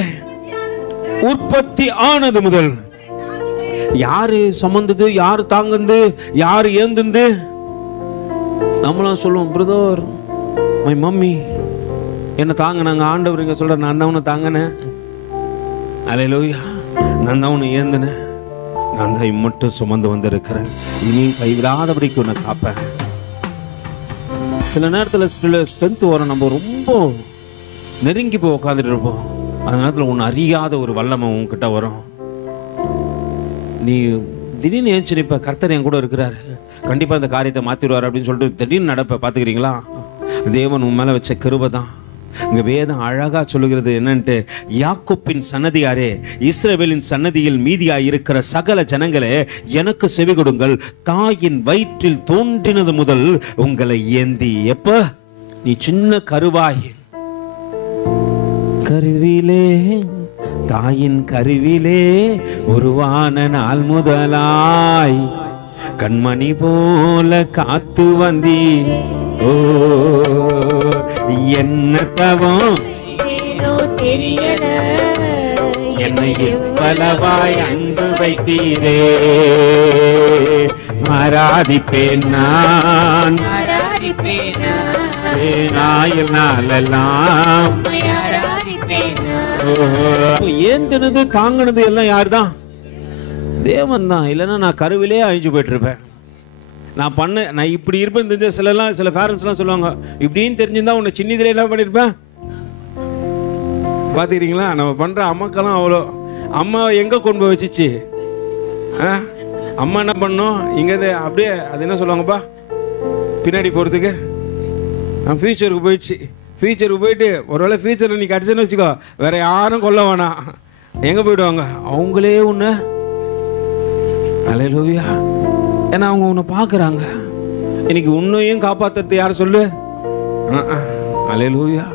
உற்பத்தி ஆனது முதல் யாரு சுமந்தது, யாரு தாங்குது, யாரு ஏந்துந்து? நம்மளாம் சொல்லுவோம், பிரதர் மை மம்மி என்ன தாங்கினாங்க. ஆண்டவர் இங்க சொல்ற, நான் தான் உன்னை தாங்கினேன். அல்லேலூயா. நான் தான் உன்னை ஏந்தினேன். நான் தான் இம்மட்டும் சுமந்து வந்திருக்கிறேன். இனியும் கைவிடாதபடிக்கு உன்னை காப்பேன். சில நேரத்தில் சில ஸ்ட்ரென்த் வரும், நம்ம ரொம்ப நெருங்கி போய் உட்காந்துட்டு இருப்போம். அந்த நேரத்தில் ஒன்று அறியாத ஒரு வல்லமை உன்கிட்ட வரும். நீ திடீர்னு ஏஞ்சிருப்ப, கர்த்தர் என் கூட இருக்கிறாரு, கண்டிப்பாக இந்த காரியத்தை மாற்றிடுவார் அப்படின்னு சொல்லிட்டு திடீர்னு நடப்ப. பார்த்துக்கிறீங்களா? தேவன் உன் மேலே வச்ச கிருபை தான். இங்க வேதம் அழகா சொல்லுகிறது என்னன்ட்டு, யாக்கோப்பின் சன்னதியாரே, இஸ்ரவேலின் சன்னதியில் மீதியாய் இருக்கிற சகல ஜனங்களே எனக்கு செவி கொடுங்கள். தாயின் வயிற்றில் தோன்றினது முதல் உங்களை ஏந்தி. எப்ப நீ சின்ன கருவாய், கருவிலே தாயின் கருவிலே உருவான நாள் முதலாய் கண்மணி போல காத்து வந்தி. ஓ என்ன தவம் என்னை இவ்வளவாய் அன்பு வைத்தீரே. ஆராதிப்பேன் நான் நாயில் நாளெல்லாம். ஏந்தினது தாங்கினது எல்லாம் யாருதான்? தேவன் தான். இல்லைன்னா நான் கருவிலே அழிஞ்சு போயிட்டு இருப்பேன். நான் இப்படி இருப்பேன் தெரிஞ்ச சில பேரண்ட்ஸ்லாம் சொல்லுவாங்க, இப்படின்னு தெரிஞ்சிருந்தா உன்னை சின்னதிலே என்ன பண்ணியிருப்பேன். பார்த்துக்கிறீங்களா? நம்ம பண்ணுற அம்மாக்கெல்லாம் அவ்வளோ. அம்மா எங்கே கொண்டு போய் வச்சிச்சு? அம்மா என்ன பண்ணோம் இங்கே அப்படியே அது என்ன சொல்லுவாங்கப்பா, பின்னாடி போகிறதுக்கு ஃபியூச்சருக்கு போயிடுச்சு. ஃபியூச்சருக்கு போயிட்டு ஒருவேளை ஃபியூச்சரில் நீ கிடச்சுன்னு வச்சுக்கோ, வேற யாரும் கொல்ல வேணாம். எங்கே போயிடுவாங்க? அவங்களே உன்னை. அல்லேலூயா. ஏன்னா அவங்க உன்னை பார்க்குறாங்க. இன்னைக்கு உன்னையும் காப்பாற்றுறது யார் சொல்லு? அல்லேலூயா.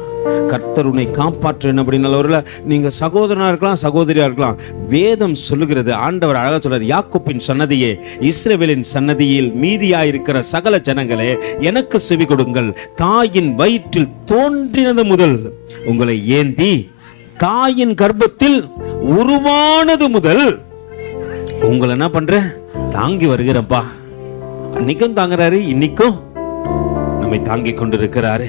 கர்த்தர் உன்னை காப்பாற்ற அப்படின்னா நீங்க சகோதரனா இருக்கலாம், சகோதரியா இருக்கலாம். வேதம் சொல்லுகிறது, ஆண்டவர் அழகா சொல்றார், யாக்கோபின் சன்னதியே, இஸ்ரவேலின் சன்னதியில் மீதியாயிருக்கிற சகல ஜனங்களே, எனக்கு செவி கொடுங்கள். தாயின் வயிற்றில் தோன்றினது முதல் உங்களை ஏந்தி தாயின் கர்ப்பத்தில் உருவானது முதல் உங்களை என்ன பண்ற தாங்கி வருகிறப்பா. அன்னைக்கும் தாங்குறாரு, இன்னைக்கும் நம்மை தாங்கி கொண்டிருக்கிறாரு.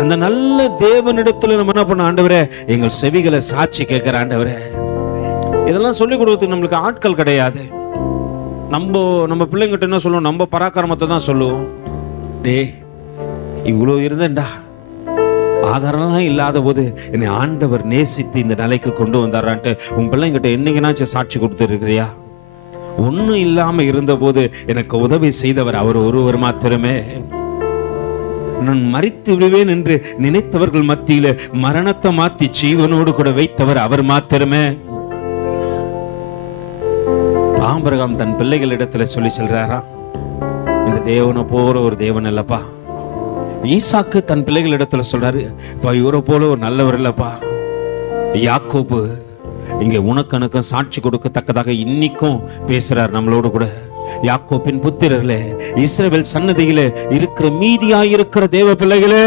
அந்த நல்ல தேவனிடத்துல நம்ம என்ன பண்ண, ஆண்டவரே எங்கள் செவிகளை சாட்சி கேட்கிற ஆண்டவரே. இதெல்லாம் சொல்லிக் கொடுக்கிறதுக்கு நம்மளுக்கு ஆட்கள் கிடையாது. நம்ம பிள்ளைங்கிட்ட என்ன சொல்லுவோம், நம்ம பராக்கிரமத்தை தான் சொல்லுவோம். டே இவ்வளவு இருந்தேன்டா, ஆதாரம்லாம் இல்லாத போது என்னை ஆண்டவர் நேசித்து இந்த நிலைக்கு கொண்டு வந்தாரான்ட்டு உன் பிள்ளைங்கிட்ட என்னைக்குனாச்சும் சாட்சி கொடுத்துருக்கிறியா? ஒன்னும் இல்லாம இருந்த போது எனக்கு உதவி செய்தவர் அவர் ஒருவர் மாத்திரமே. நான் மரித்து விடுவேன் என்று நினைத்தவர்கள் மத்தியில மரணத்தை மாத்தி ஜீவனோடு கூட வைத்தவர் அவர் மாத்திரமே. ஆபிரகாம் தன் பிள்ளைகளிடத்துல சொல்லி சொல்றாரா, இந்த தேவனை போற ஒரு தேவன் இல்லப்பா. ஈசாக்கு தன் பிள்ளைகளிடத்துல சொல்றாரு, இவரை போல ஒரு நல்லவர் இல்லப்பா. யாக்கோபு இங்க உனக்கனுக்கும் சாட்சி கொடுக்கத்தக்கதாக இன்னைக்கும் பேசுறார் நம்மளோடு கூட. யாக்கோபின் புத்திரர்களே, இஸ்ரவேல் சன்னதியிலே இருக்கிற மீதியாயிருக்கிற தேவ பிள்ளைகளே,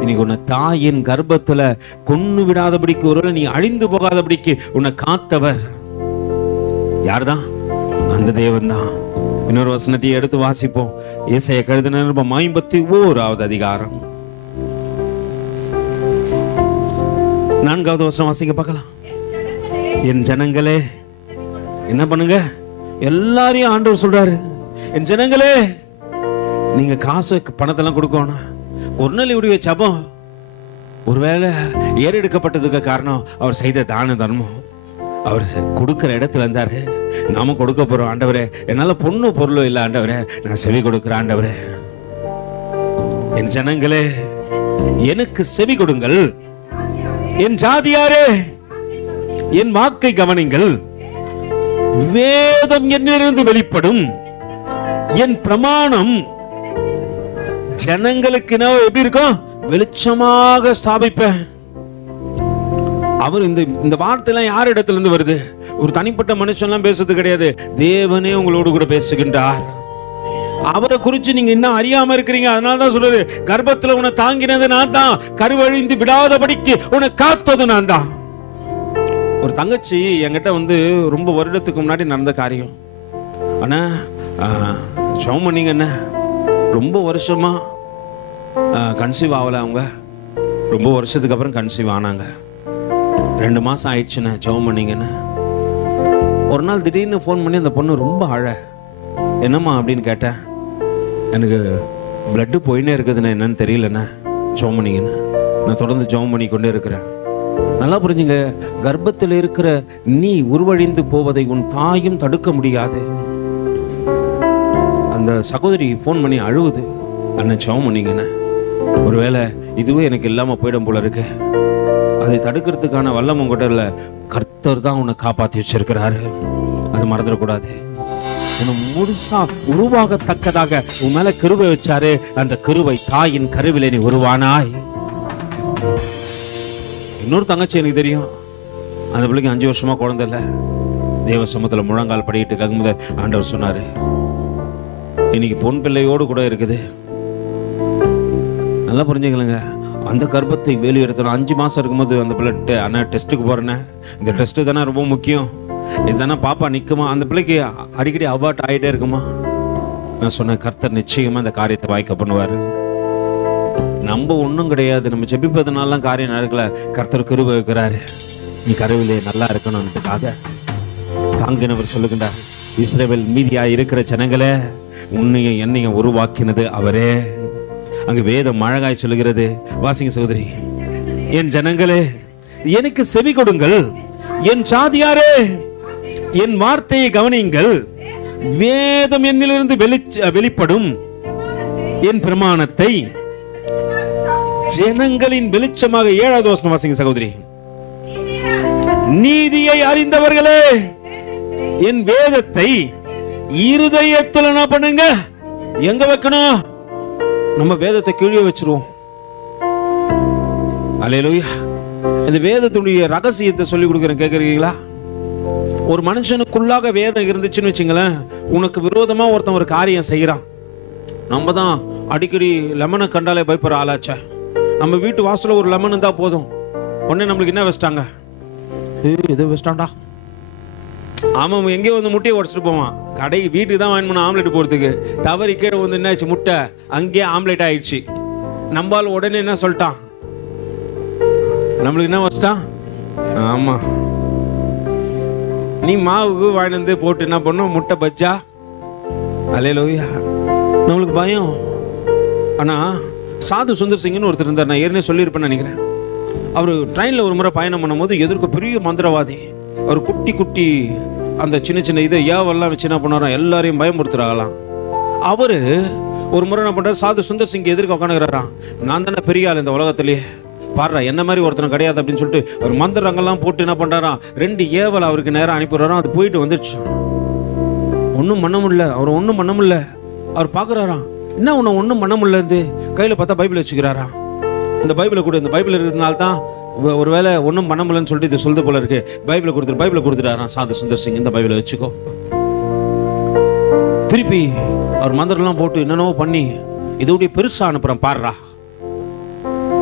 இன்னைக்கு உன்னை தாயின் கர்ப்பத்துல கொன்னு விடாதபடிக்கு, ஒரு நீ அழிந்து போகாதபடிக்கு உன்னை காத்தவர் யார்தான்? அந்த தேவன் தான். இன்னொரு வசனத்தை எடுத்து வாசிப்போம். ஏசாயா கழுதின 51வது அதிகாரம் 4வது வசனம் வாசிங்க பார்க்கலாம். என் ஜனங்களே என்ன பண்ணுங்க, எல்லாரையும் ஆண்டவர் சொல்றாரு, என் ஜனங்களே நீங்க காசு பணத்தெல்லாம் கொடுக்கணும். கொர்நேலியுடைய ஜெபம் ஒருவேளை ஏறெடுக்கப்பட்டதுக்கு காரணம் அவர் செய்த தான தர்மம். அவர் கொடுக்கிற இடத்துல இருந்தாரு. நாம கொடுக்க போறோம், ஆண்டவரே என்னால பொண்ணு பொருளும் இல்லை ஆண்டவரே, நான் செவி கொடுக்கிறேன் ஆண்டவரே. என் ஜனங்களே எனக்கு செவி கொடுங்கள், என் ஜாதியாரே என் வாக்கை கவனிங்கள். வேதம் என்னிலிருந்து வெளிப்படும், என் பிரமாணம் ஜனங்களுக்கு நான் எப்படி இருக்கும், வெளிச்சமாக ஸ்தாபிப்பேன். அவர் இந்த வார்த்தையெல்லாம் யார் இடத்துல இருந்து வருது? ஒரு தனிப்பட்ட மனுஷன்லாம் பேசுறது கிடையாது. தேவனே உங்களோடு கூட பேசுகின்றார். அவரை குறிச்சு நீங்க இன்னும் அறியாம இருக்கிறீங்க. அதனாலதான் சொல்றாரு, கர்ப்பத்துல உன்னை தாங்கினது நான் தான், கருவழிந்து விடாதபடிக்கு உன்னை காத்தது நான் தான். ஒரு தங்கச்சி என்கிட்ட ரொம்ப வருடத்துக்கு முன்னாடி நடந்த காரியம். ஆனா ஜெபம் பண்ணீங்க, என்ன ரொம்ப வருஷமா கன்சீவ் ஆகல. அவங்க ரொம்ப வருஷத்துக்கு அப்புறம் கன்சீவ் ஆனாங்க. 2 மாசம் ஆயிடுச்சுன்னு ஜெபம் பண்ணீங்கன்னு. ஒரு நாள் திடீர்னு ஃபோன் பண்ணி அந்த பொண்ணு ரொம்ப அழ, என்னம்மா அப்படின்னு கேட்டேன். எனக்கு பிளட்டு போயினே இருக்குதுன்னு என்னன்னு தெரியலண்ணே, ஜெபம் பண்ணீங்கன்னு. நான் தொடர்ந்து ஜெபம் பண்ணி கொண்டே இருக்கிறேன். நல்லா புரிஞ்சுங்க, கர்ப்பத்தில் இருக்கிற நீ உருவழிந்து போவதை உன் தாயும் தடுக்க முடியாது. அந்த சகோதரி ஃபோன் பண்ணி அழுவுது, அண்ணன் ஜெபம் பண்ணீங்கண்ணே, ஒருவேளை இதுவே எனக்கு இல்லாம போயிடும் போல இருக்கு. அதை தடுக்கிறதுக்கான வல்லம் உங்ககிட்ட இல்ல, கர்த்தர் தான் உன்னை காப்பாத்தி வச்சிருக்கிறாரு. அது மறந்துடக்கூடாது. உன்னை முழுசா உருவாகத்தக்கதாக உன் மேல கிருபை வச்சாரு. அந்த கிருபை தாயின் கருவிலே நீ உருவானாய். இன்னொரு தங்கச்சி எனக்கு தெரியும், அந்த பிள்ளைக்கு 5 வருஷமா குழந்தை இல்லை. தேவ சமூகத்துல முழங்கால் படிக்கிட்டு ககுமுத ஆண்டவர் சொன்னாரு, இன்னைக்கு பொன் பிள்ளையோடு கூட இருக்குது. நல்லா புரிஞ்சுக்கலங்க. அந்த கர்ப்பத்தை வேலி எடுத்தோம். 5 மாசம் இருக்கும்போது அந்த பிள்ளை அண்ணா டெஸ்ட்டுக்கு போறேன்னு, இந்த டெஸ்ட் தானே ரொம்ப முக்கியம், இதுதானே பாப்பா நிக்குமா, அந்த பிள்ளைக்கு அடிக்கடி அபார்ட் ஆகிட்டே இருக்குமா. நான் சொன்னேன், கர்த்தர் நிச்சயமா அந்த காரியத்தை வாய்க்க பண்ணுவாரு. நம்ம ஒன்றும் கிடையாது, நம்ம ஜெபிப்பதனால காரியம் நடக்கல. கர்த்தர் கிருபை வைக்கிறாரு. நீ கருவிலே நல்லா இருக்கணும்ன்றதுக்காக தாங்கினவர் சொல்லுகின்றார், இஸ்ரவேல் மீதியா இருக்கிற ஜனங்களே, உன்னையும் என்னையும் உருவாக்கினது அவரே. அங்கு வேதம் அழகாய் சொல்லுகிறது, வாசிங்க சகோதரி. என் ஜனங்களே எனக்கு செவி கொடுங்கள், என் சாதியாரே என் வார்த்தையை கவனியுங்கள். வேதம் என்னிலிருந்து வெளிப்படும் என் பிரமாணத்தை ஜனங்களின் வெளிச்சமாக. 7வது வசனம் வாசிங்க சகோதரி. நீதியை அறிந்தவர்களே என் வேதத்தை இருதயத்தில் என்ன பண்ணுங்க, எங்க வைக்கணும்? நம்ம வேதத்தை கீழே வச்சிருவோம். அல்லேலூயா. இந்த வேதத்துடைய ரகசியத்தை சொல்லி கொடுக்குறேன், கேட்குறீங்களா? ஒரு மனுஷனுக்குள்ளாக வேதம் இருந்துச்சுன்னு வச்சுங்களேன், உனக்கு விரோதமா ஒருத்தன் ஒரு காரியம் செய்யறான். நம்ம தான் அடிக்கடி லெமனை கண்டாலே பயப்படுற ஆளாச்சா. நம்ம வீட்டு வாசல ஒரு லெமன் இருந்தா போதும், உடனே நம்மளுக்கு என்ன வச்சிட்டாங்க, எது வச்சிட்டான்டா. ஆமாம், எங்கேயோ வந்து முட்டையை உடச்சிட்டு போவான். கடை வீட்டுக்கு தான் வாங்கி போன ஆம்லெட் போகிறதுக்கு தவறி கீழே வந்து என்ன ஆச்சு, முட்டை அங்கேயே ஆம்லெட் ஆயிடுச்சு. நம்பால் உடனே என்ன சொல்லிட்டான், நம்மளுக்கு என்ன வச்சிட்டான். ஆமா, நீ மாவுக்கு வாங்கி வந்து போட்டு என்ன பண்ணும், முட்டை பஜ்ஜா. அல்லேலூயா. நம்மளுக்கு பயம். ஆனா சாது சுந்தர் சிங்னு ஒருத்தர் இருந்தார், நான் ஏற்கனவே சொல்லியிருப்பேன்னு நினைக்கிறேன். அவர் ட்ரெயினில் ஒரு முறை பயணம் பண்ணும்போது எதிர்க்க பெரிய மந்திரவாதி, அவர் குட்டி குட்டி அந்த சின்ன சின்ன இதை ஏவெல்லாம் வச்சு என்ன பண்ணாராம், எல்லாரையும் பயமுறுத்துறாங்களாம். அவரு ஒரு முறை என்ன பண்றாரு, சாது சுந்தர் சிங் எதிர்க்க உட்காந்துக்கிறாராம். நான் தானே பெரிய ஆள் இந்த உலகத்திலேயே, பாடுறா என்ன மாதிரி ஒருத்தனை கிடையாது அப்படின்னு சொல்லிட்டு அவர் மந்திரங்கள்லாம் போட்டு என்ன பண்றாராம், 2 ஏவல் அவருக்கு நேரம் அனுப்பிடுறாராம். அது போயிட்டு வந்துடுச்சு. ஒன்றும் பண்ண முடியல, அவர் ஒன்றும் பண்ண முடியல. அவர் பார்க்குறாராம், என்ன ஒன்றும் பண்ண முடியல. கையில் பார்த்தா பைபிள் வச்சுக்கிறாராம். இந்த பைபிளை கூட, இந்த பைபிள் இருக்கிறதுனால தான் ஒருவேளை ஒன்றும் பண்ண முடியலன்னு சொல்லிட்டு இது சொல்லுது போல இருக்கு. பைபிளை கொடுத்துட்டாராம் சாது சுந்தர் சிங், இந்த பைபிளை வச்சுக்கோ. திருப்பி அவர் மந்திரம்லாம் போட்டு என்னென்னவோ பண்ணி இதோடைய பெருசா அனுப்புறேன் பாடுறா.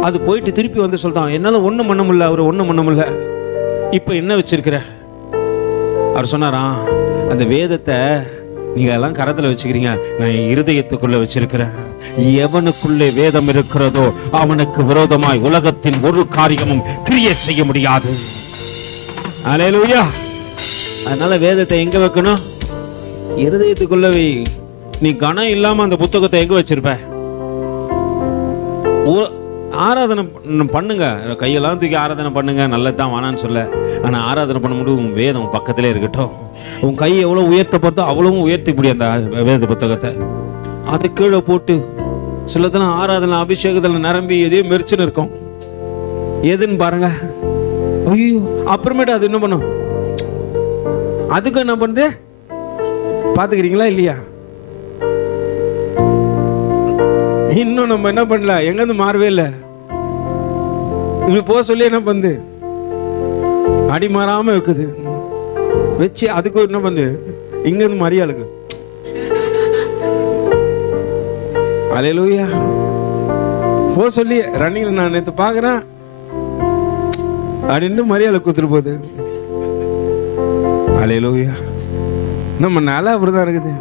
அது போயிட்டு திருப்பி வந்து சொல்றான், என்னால ஒன்றும் பண்ண முடியல, அவர் ஒன்றும் பண்ண முடியல. இப்போ என்ன வச்சிருக்கிற? அவர் சொன்னாராம், அந்த வேதத்தை நீங்க எல்லாம் கரத்துல வச்சுக்கிறீங்க, நான் என் இருதயத்துக்குள்ள வச்சிருக்கிறேன். எவனுக்குள்ளே வேதம் இருக்கிறதோ அவனுக்கு விரோதமாய் உலகத்தின் ஒரு காரியமும் கிரியை செய்ய முடியாது. அல்லேலூயா. அதனால வேதத்தை எங்க வைக்கணும்? இருதயத்துக்குள்ள வை. நீ கணம் இல்லாம அந்த புத்தகத்தை எங்க வச்சிருப்ப? ஆராதனை பண்ணுங்க, கையெல்லாம் தூக்கி ஆராதனை பண்ணுங்க, நல்லதான் வேணான்னு சொல்ல. ஆனா ஆராதனை பண்ணும்போது உன் வேதம் பக்கத்திலே இருக்கட்டும். உன் கையை எவ்வளவு உயர்த்தப்படுத்தோ அவ்வளவும் உயர்த்தி முடியும் அந்த வேத புத்தகத்தை. அதை கீழே போட்டு சிலதெல்லாம் ஆராதனை அபிஷேகத்தில் நிரம்பி எதையும் மெரிச்சுன்னு இருக்கும். எதுன்னு பாருங்க. ஐயோ, அப்புறமேட்டு அது என்ன பண்ணும், அதுக்கு என்ன பண்ணுது பாத்துக்கிறீங்களா இல்லையா? இன்னும் நம்ம என்ன பண்ணல, எங்கிருந்து மாறவே இல்லை. இப்படி போக சொல்லி என்ன பண்ணுது, அடி மாறாம இருக்குது வச்சு. அதுக்கு என்ன பண்ணுது, இங்க இருந்து மரியாளுக்கு. அல்லேலூயா. போ சொல்லி ரன்னிங்ல நான் நேற்று பாக்குறேன் அப்படின்னு மரியாதை கொடுத்துட்டு போகுது. அல்லேலூயா. நம்ம நல்லா அப்படிதான் இருக்குது.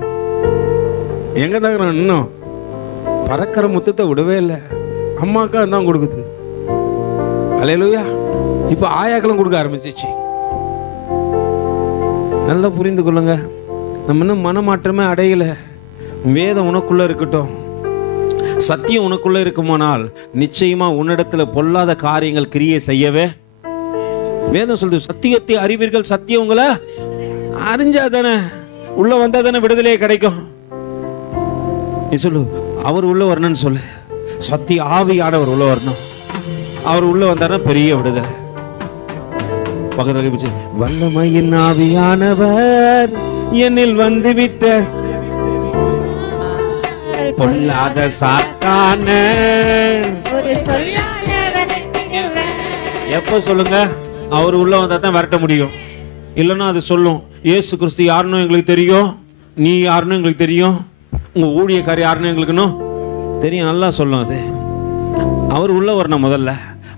எங்க தான் இன்னும் பறக்கிற முத்தத்தை விடவே இல்லை. அம்மாக்கா தான் கொடுக்குது. அல்லேலூயா. இப்ப ஆயாக்களும் கொடுக்க ஆரம்பிச்சிச்சு. நல்லா புரிந்து கொள்ளுங்க, நம்ம இன்னும் மனமாற்றமே அடையல. வேதம் உனக்குள்ள இருக்கட்டும், சத்தியம் உனக்குள்ள இருக்குமானால் நிச்சயமா உன்னிடத்துல பொல்லாத காரியங்கள் கிரியை செய்யவே. வேதம் சொல்லுது, சத்தியத்தை அறிவீர்கள், சத்தியம் உங்களை அறிஞ்சாதானே, உள்ள வந்தா தானே விடுதலையே கிடைக்கும். நீ சொல்லு, அவர் உள்ள வரணும்னு சொல்லு. சத்திய ஆவியானவர் உள்ள வரணும். அவர் உள்ள வந்தாருன்னா பெரிய விடுதலை. பக்கத்துல வல்லமையின் ஆவியானவர் என்னில் வந்துவிட்ட பொல்லாத சாத்தான. எப்ப சொல்லுங்க, அவர் உள்ள வந்தா தான் விரட்ட முடியும். இல்லைன்னா அது சொல்லும், இயேசு கிறிஸ்து யாருன்னு எங்களுக்கு தெரியும், நீ யாருன்னு எங்களுக்கு தெரியும், உங்க ஊழியக்காரி யாருன்னு எங்களுக்குன்னு தெரியும், நல்லா சொல்லும். அது அவர் உள்ள வரணும் முதல்ல.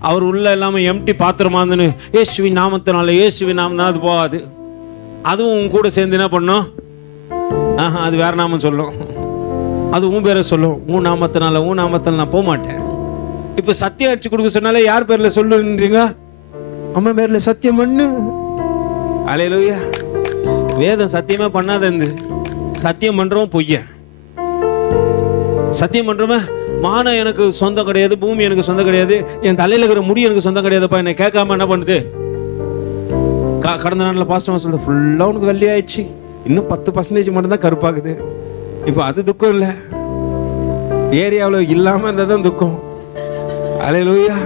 அவர் உள்ள இல்லாம எம்டி பாத்திரமாந்துன்னு இயேசுவின் நாமத்தினால, இயேசுவின் நாமம் தான் அது போகாது. அதுவும் உன் கூட சேர்ந்து என்ன பண்ணும், அது வேற நாமம் சொல்லும். அது உன் பேரை சொல்லும், உன் நாமத்தினால நான் போக மாட்டேன். இப்ப சத்தியம் அடிச்சு கொடுக்க சொன்னாலே யார் பேர்ல சொல்லுன்றீங்க? அம்மா பேர்ல சத்தியம் பண்ணு. அல்லேலூயா. வேதம் சத்தியமே பண்ணாத, சத்தியம் பண்றோம் பொய்ய. சத்தியம் பண்றோமே, மானம் எனக்கு சொந்தம் கிடையாது, பூமி எனக்கு சொந்தம் கிடையாது, என் தலையில இருக்கிற முடி எனக்கு சொந்தம் கிடையாதுப்பா, என்னை கேட்காம என்ன பண்ணுது. கடந்த நாளில் பாஸ்டர் சொல்றது, ஃபுல்லா உனக்கு வெள்ளி ஆயிடுச்சு, இன்னும் 10% மட்டும் தான் கருப்பாகுது. இப்போ அது துக்கம் இல்லை, ஏரியாவில் இல்லாம இருந்ததான் துக்கம். அல்லேலூயா.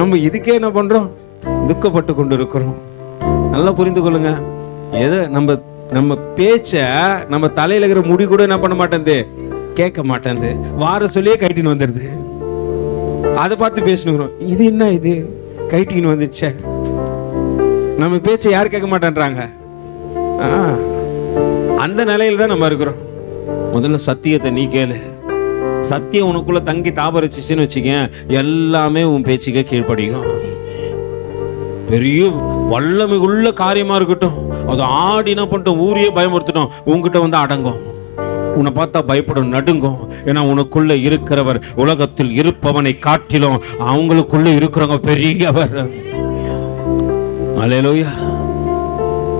நம்ம இதுக்கே என்ன பண்றோம், துக்கப்பட்டு கொண்டு இருக்கிறோம். நல்லா புரிந்து கொள்ளுங்க. எது நம்ம பேச்ச, நம்ம தலையில இருக்கிற முடி கூட என்ன பண்ண மாட்டேன், கேட்க மாட்டேன், வார சொல்லியே கட்டின்னு வந்துடுது. அதை பார்த்து பேசணுங்கிறோம். இது என்ன இது கைட்டின்னு வந்துச்சே, நம்ம பேச்சை யார் கேட்க மாட்டேன்றாங்க. அந்த நிலையில தான் நம்ம இருக்கிறோம். முதல்ல சத்தியத்தை நீ கேளு. சத்தியம் உனக்குள்ள தங்கி தாபரிச்சின்னு வச்சுக்க, எல்லாமே உன் பேச்சுக்கே கீழ்ப்படியும். பெரிய வல்லமைக்குள்ள காரியமா இருக்கட்டும், அது ஆடினா பண்ணிட்டோம், ஊரையே பயமுறுத்திட்டோம், உங்ககிட்ட வந்து அடங்கும். உன்னை பார்த்தா பயப்படும், நடுங்கும். ஏன்னா உனக்குள்ள இருக்கிறவர் உலகத்தில் இருப்பவனை காட்டிலும் அவங்களுக்குள்ள இருக்கிறவங்க பெரியவர். அல்லேலூயா.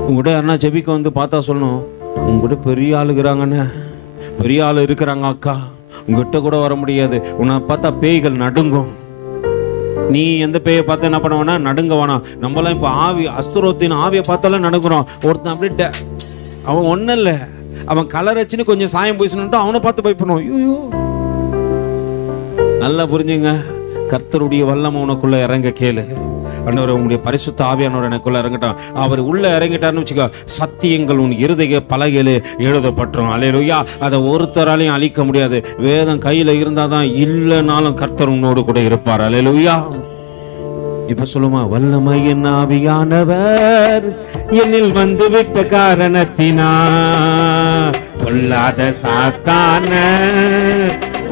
உங்ககிட்ட யாருன்னா ஜெபிக்க வந்து பார்த்தா சொல்லணும், உங்ககிட்ட பெரிய ஆளுகிறாங்கன்னு, பெரிய ஆள் இருக்கிறாங்க அக்கா, உங்ககிட்ட கூட வர முடியாது. உன்னை பார்த்தா பேய்கள் நடுங்கும். நீ எந்த பேயை பார்த்து என்ன பண்ண வேணா, நடுங்க வேணாம். நம்மளாம் இப்போ ஆவி அஸ்துரோத்தின் ஆவியை பார்த்தாலும் நடுங்குறோம். ஒருத்தன் அப்படி அவன் ஒன்றும் இல்லை, அவன் கலர் வச்சுன்னு கொஞ்சம் சாயம் பூசணுன்ட்டு அவனை பார்த்து பயப்படணும். ஐயோ, நல்லா புரிஞ்சுங்க. கர்த்தருடைய வல்லமை உனக்குள்ள இறங்க கேளு. ஆண்டவரே, உங்களுடைய பரிசுத்த ஆவியானவர் எனக்குள்ள இறங்கட்டும். அவர் உள்ள இறங்கிட்டாருன்னு வச்சுக்கோ, சத்தியங்கள் உன் இருதய பலகையிலே எழுதப்பட்டுரும். அல்லேலூயா. அதை ஒருத்தராலையும் அழிக்க முடியாது. வேதம் கையில இருந்தாதான், இல்லைனாலும் கர்த்தர் உன்னோடு கூட இருப்பார். அல்லேலூயா. இப்ப சொல்லுமா, வல்லமையின் ஆவியானவர் என்னில் வந்து விட்ட காரணத்தினா பொல்லாத சாத்தான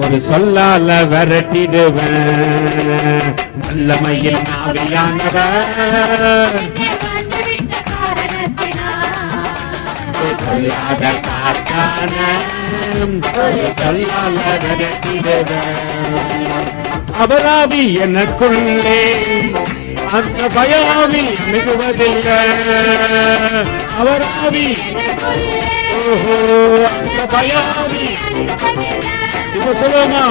ஒரு சொல்லால விரட்டிடுவேன். வல்லமையின் ஆவியானவர் பொல்லாத சாத்தான ஒரு சொல்லால விரட்டிடுவேன். அவராவி எனக்குள்ளே அந்த பயாவி மிகுவதில்லை. அவராவி அந்த பயாவி இப்ப சொல்லுமா,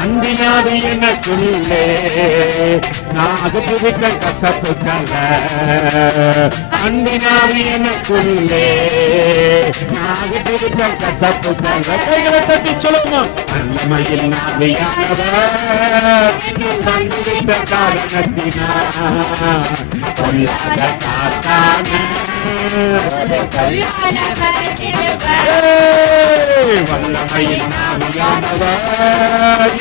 அன்பினாவி எனக்குள்ளே நான் அகற்று விட்ட கசப்புக்கல்ல. அன்பினாவி எனக்குள்ளே நான் அகற்று விட்ட கசப்புக்கல்ல. கைகளை தட்டி சொல்லுமா, வல்லமையில் ஆவியானவர் வந்துவிட்ட காரணத்தினா பொல்லாத சாத்தான வல்லமையில் ஆவியானவர்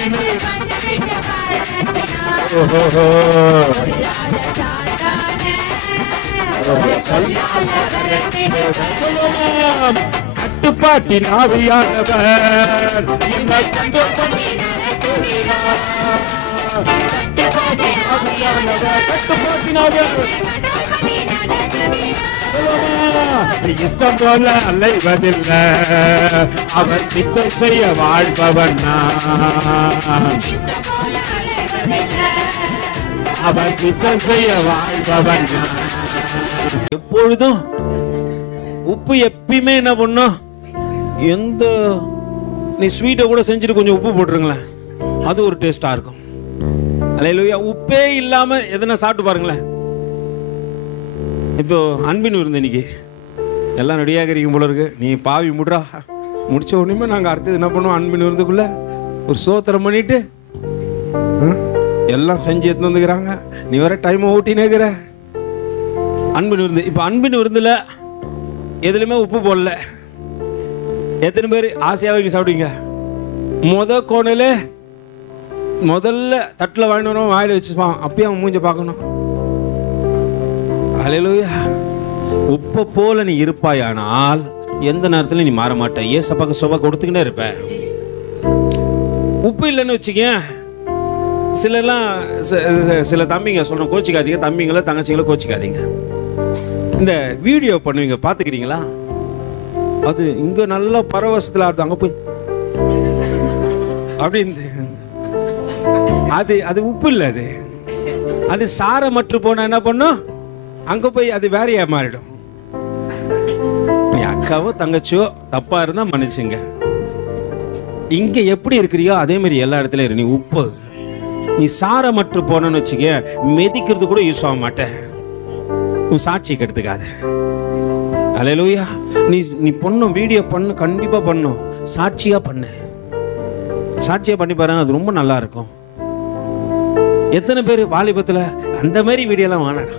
கட்டுப்பாட்டின் ஆவியானவர் இஷ்டம் போல அலைவதில்லை, அவர் சித்தம் செய்ய வாழ்பவன். அவர் சித்தம் செய்ய வாழ்பவன். எப்பொழுதும் உப்பு எப்பயுமே என்ன பண்ணும், எந்த நீ ஸ்வீட்டை கூட செஞ்சுட்டு கொஞ்சம் உப்பு போட்டுருங்களேன், அது ஒரு டேஸ்டா இருக்கும். அல்லேலூயா. உப்பே இல்லாம எதனா சாப்பிட்டு பாருங்களேன். இப்போ அன்பின் விருந்து இன்னைக்கு எல்லாம் ரெடியாக இருக்கீங்க போல இருக்கு. நீ பாவி முடுறா, முடிச்ச உடனே நாங்கள் அடுத்தது என்ன பண்ணுவோம், அன்பின் விருந்துக்குள்ள ஒரு சோத்திரம் பண்ணிட்டு எல்லாம் செஞ்சு எடுத்து வந்துக்கிறாங்க. நீ வர டைமை ஓட்டினேக்கிற அன்பின் விருந்து. இப்போ அன்பின் விருந்துல எதுலையுமே உப்பு போடல. எத்தனை பேர் ஆசையாக வைக்க சாப்பிடுவீங்க? கோணையில முதல்ல தட்டில் வாங்கிட்டு வரோம், வாயில வச்சுப்பான், அப்பயும் அவன் மூஞ்ச பார்க்கணும். அல்லேலூயா. உப்பை போல நீ இருப்பாயானால் எந்த நேரத்தில் நீ மாற மாட்ட. ஏசப்பாக்கு சொபா கொடுத்துக்கிட்டே இருப்ப. உப்பு இல்லைன்னு வச்சுக்க, சில தம்பிங்க சொல்றோம், கோச்சிக்காதீங்க தம்பிங்கள தங்கச்சிங்கள கோச்சிக்காதீங்க. இந்த வீடியோ பண்ணுவீங்க, பார்த்துக்கிறீங்களா? அது இங்க நல்லா பரவசத்தில் ஆடுது, அங்க போய் அப்படின்னு அது உப்பு இல்லை, அது சாரமற்று போனா என்ன பண்ணும், அங்க போய் அது வேறையா மாறிடும். நீ அக்காவோ தங்கச்சியோ தப்பா இருந்தா மன்னிச்சுங்க. இங்க எப்படி இருக்கிறியோ அதே மாதிரி எல்லா இடத்துலயும் இரு. நீ உப்பு, நீ சாரமற்று போனன்னு வச்சுக்க, மெதிக்கிறது கூட யூஸ் ஆக மாட்டேன். உன் சாட்சி கெடுத்துக்காத. அல்லேலூயா. நீ பண்ணும் வீடியோ பண்ணு, கண்டிப்பா பண்ணும், சாட்சியா பண்ணு. சாட்சியா பண்ணி பாருங்க, அது ரொம்ப நல்லா இருக்கும். எத்தனை பேர் வாலிபத்துல அந்த மாதிரி வீடியோலாம் வேணாடா,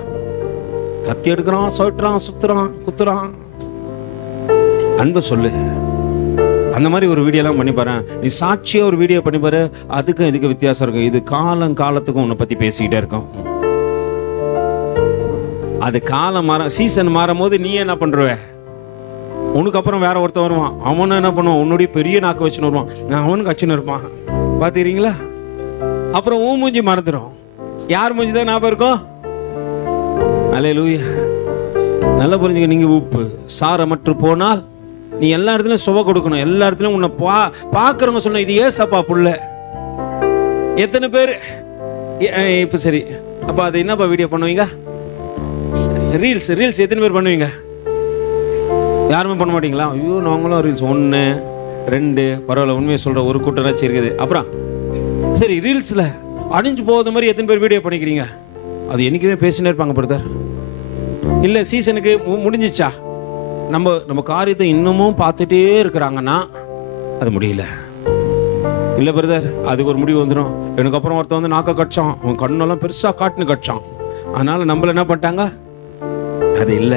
கத்தி எடுக்கிறான், சொல்றான், சுத்துறான், குத்துறான். அன்பு சொல்லு. அந்த மாதிரி ஒரு வீடியோலாம் பண்ணி பாரு. நீ சாட்சியா ஒரு வீடியோ பண்ணி பாரு. அதுக்கும் இதுக்கு வித்தியாசம் இருக்கும். இது காலத்துக்கும் உன்னை பத்தி பேசிக்கிட்டே இருக்கும். அது காலம் சீசன் மாறும் போது நீ என்ன பண்ற, உனக்கு அப்புறம் வேற ஒருத்தன் வருவான். அவனும் என்ன பண்ணுவான், உன்னுடைய பெரிய நாக்கு வச்சுன்னு வருவான். நான் அவனுக்கு அச்சுன்னு இருப்பான். பாத்தீங்களா? அப்புறம் ஊ மூஞ்சி மறந்துடும். யார் மூஞ்சி தான் ஞாபகம் இருக்கும்? அல்லேலூயா. நல்லா புரிஞ்சுக்க. நீங்க உப்பு சாரமற்று போனால் நீ எல்லா இடத்துலயும் சுவை கொடுக்கணும். எல்லா இடத்துலயும் உன்னை பாக்குறவங்க சொன்ன இது ஏசப்பா புள்ள. எத்தனை பேர் இப்ப சரி, அப்ப அது என்னப்பா வீடியோ பண்ணுவீங்க? ரீல்ஸ் எத்தனை பேர் பண்ணுவீங்க? யாருமே பண்ண மாட்டீங்களா? ஐயோ நாங்களும் ரீல்ஸ் 1 2 பரவாயில்ல, உண்மையை சொல்ற ஒரு கூட்டராச்சு இருக்குது. அப்புறம் சரி, ரீல்ஸ்ல அணிஞ்சு போகுது மாதிரி எத்தனை பேர் வீடியோ பண்ணிக்கிறீங்க? அது என்னைக்குமே பேசினே இருப்பாங்க பிரதர். இல்ல சீசனுக்கு முடிஞ்சிச்சா, நம்ம காரியத்தை இன்னமும் பார்த்துட்டே இருக்கிறாங்கன்னா அது முடியல. இல்ல பிரதர், அதுக்கு ஒரு முடிவு வந்துடும். எனக்கு அப்புறம் ஒருத்தன் வந்து நாக்க கட்சான், அவன் கண்ணெல்லாம் பெருசா காட்டுன்னு கட்சான், அதனால நம்மள என்ன பண்ணிட்டாங்க. அது இல்ல,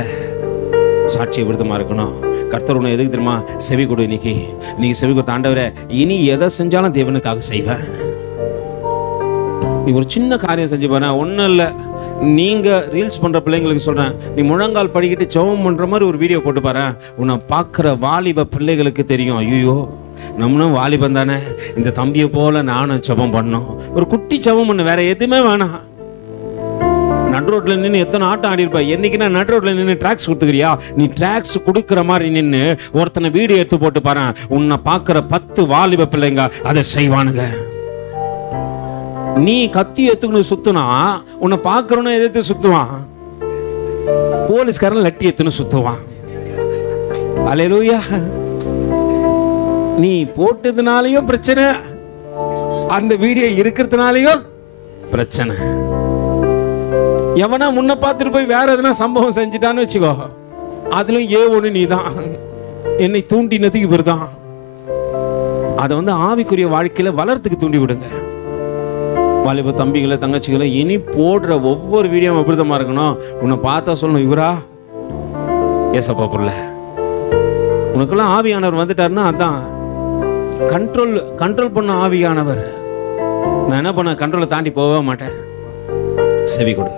சாட்சிய விருதமா இருக்கணும். கர்த்தர் உன்னை எதுக்கு தெரியுமா? செவி கொடு. நீங்க செவி கொடுத்த ஆண்டவரே, இனி எதை செஞ்சாலும் தேவனுக்காக செய்வேன். நீ ஒரு சின்ன காரியம் செஞ்சு பாரு. ஒன்றும் இல்லை, நீங்க ரீல்ஸ் பண்ற பிள்ளைங்களுக்கு சொல்றேன், நீ முழங்கால் படிக்கிட்டு ஜெபம் பண்ற மாதிரி ஒரு வீடியோ போட்டு பாரு. உன்னை பார்க்குற வாலிப பிள்ளைகளுக்கு தெரியும், ஐயோ நம்மளும் வாலிபம் தானே, இந்த தம்பியை போல நானும் ஜெபம் பண்ணோம். ஒரு குட்டி ஜெபம் பண்ணு, வேற எதுவுமே வேணாம். நடு ரோட்ல நின்று எத்தனை ஆட்டம் ஆடி இருப்ப. என்னைக்கு நான் நடு ரோட்ல நின்று டிராக்ஸ் கொடுத்துக்கிறியா? நீ டிராக்ஸ் கொடுக்குற மாதிரி நின்று ஒருத்தனை வீடியோ எடுத்து போட்டு பாரு. உன்னை பார்க்குற 10 வாலிப பிள்ளைங்க அதை செய்வானுங்க. நீ கத்தி எத்துக்கணும் சுத்துனா உன்னை பார்க்கறவன எதிர்த்து சுத்துவான். போலீஸ்காரன் லட்டி எத்துன்னு சுத்துவான். அல்லேலூயா. நீ போட்டதுனாலையும் பிரச்சனை, அந்த வீடியோ இருக்கிறதுனாலையும் பிரச்சனை. எவனா முன்ன பார்த்துட்டு போய் வேற எதனா சம்பவம் செஞ்சுட்டான்னு வச்சுக்கோ, அதுலயும் ஒண்ணு நீ தான், என்னை தூண்டினதுக்கு இவர் தான். அதை வந்து ஆவிக்குரிய வாழ்க்கையில வளர்த்துக்கு தூண்டி விடுங்க. வாலிப தம்பிகளை தங்கச்சிகளை, இனி போடுற ஒவ்வொரு வீடியோ விபரீதமா இருக்கணும். உன்னை பார்த்தா சொல்லணும், இவரா ஏசப்பா புள்ள. உனக்கெல்லாம் ஆவியானவர் வந்துட்டாருன்னா அதான் கண்ட்ரோல் பண்ண ஆவியானவர். நான் என்ன பண்ண, கண்ட்ரோலை தாண்டி போகவே மாட்டேன். செவி கொடு.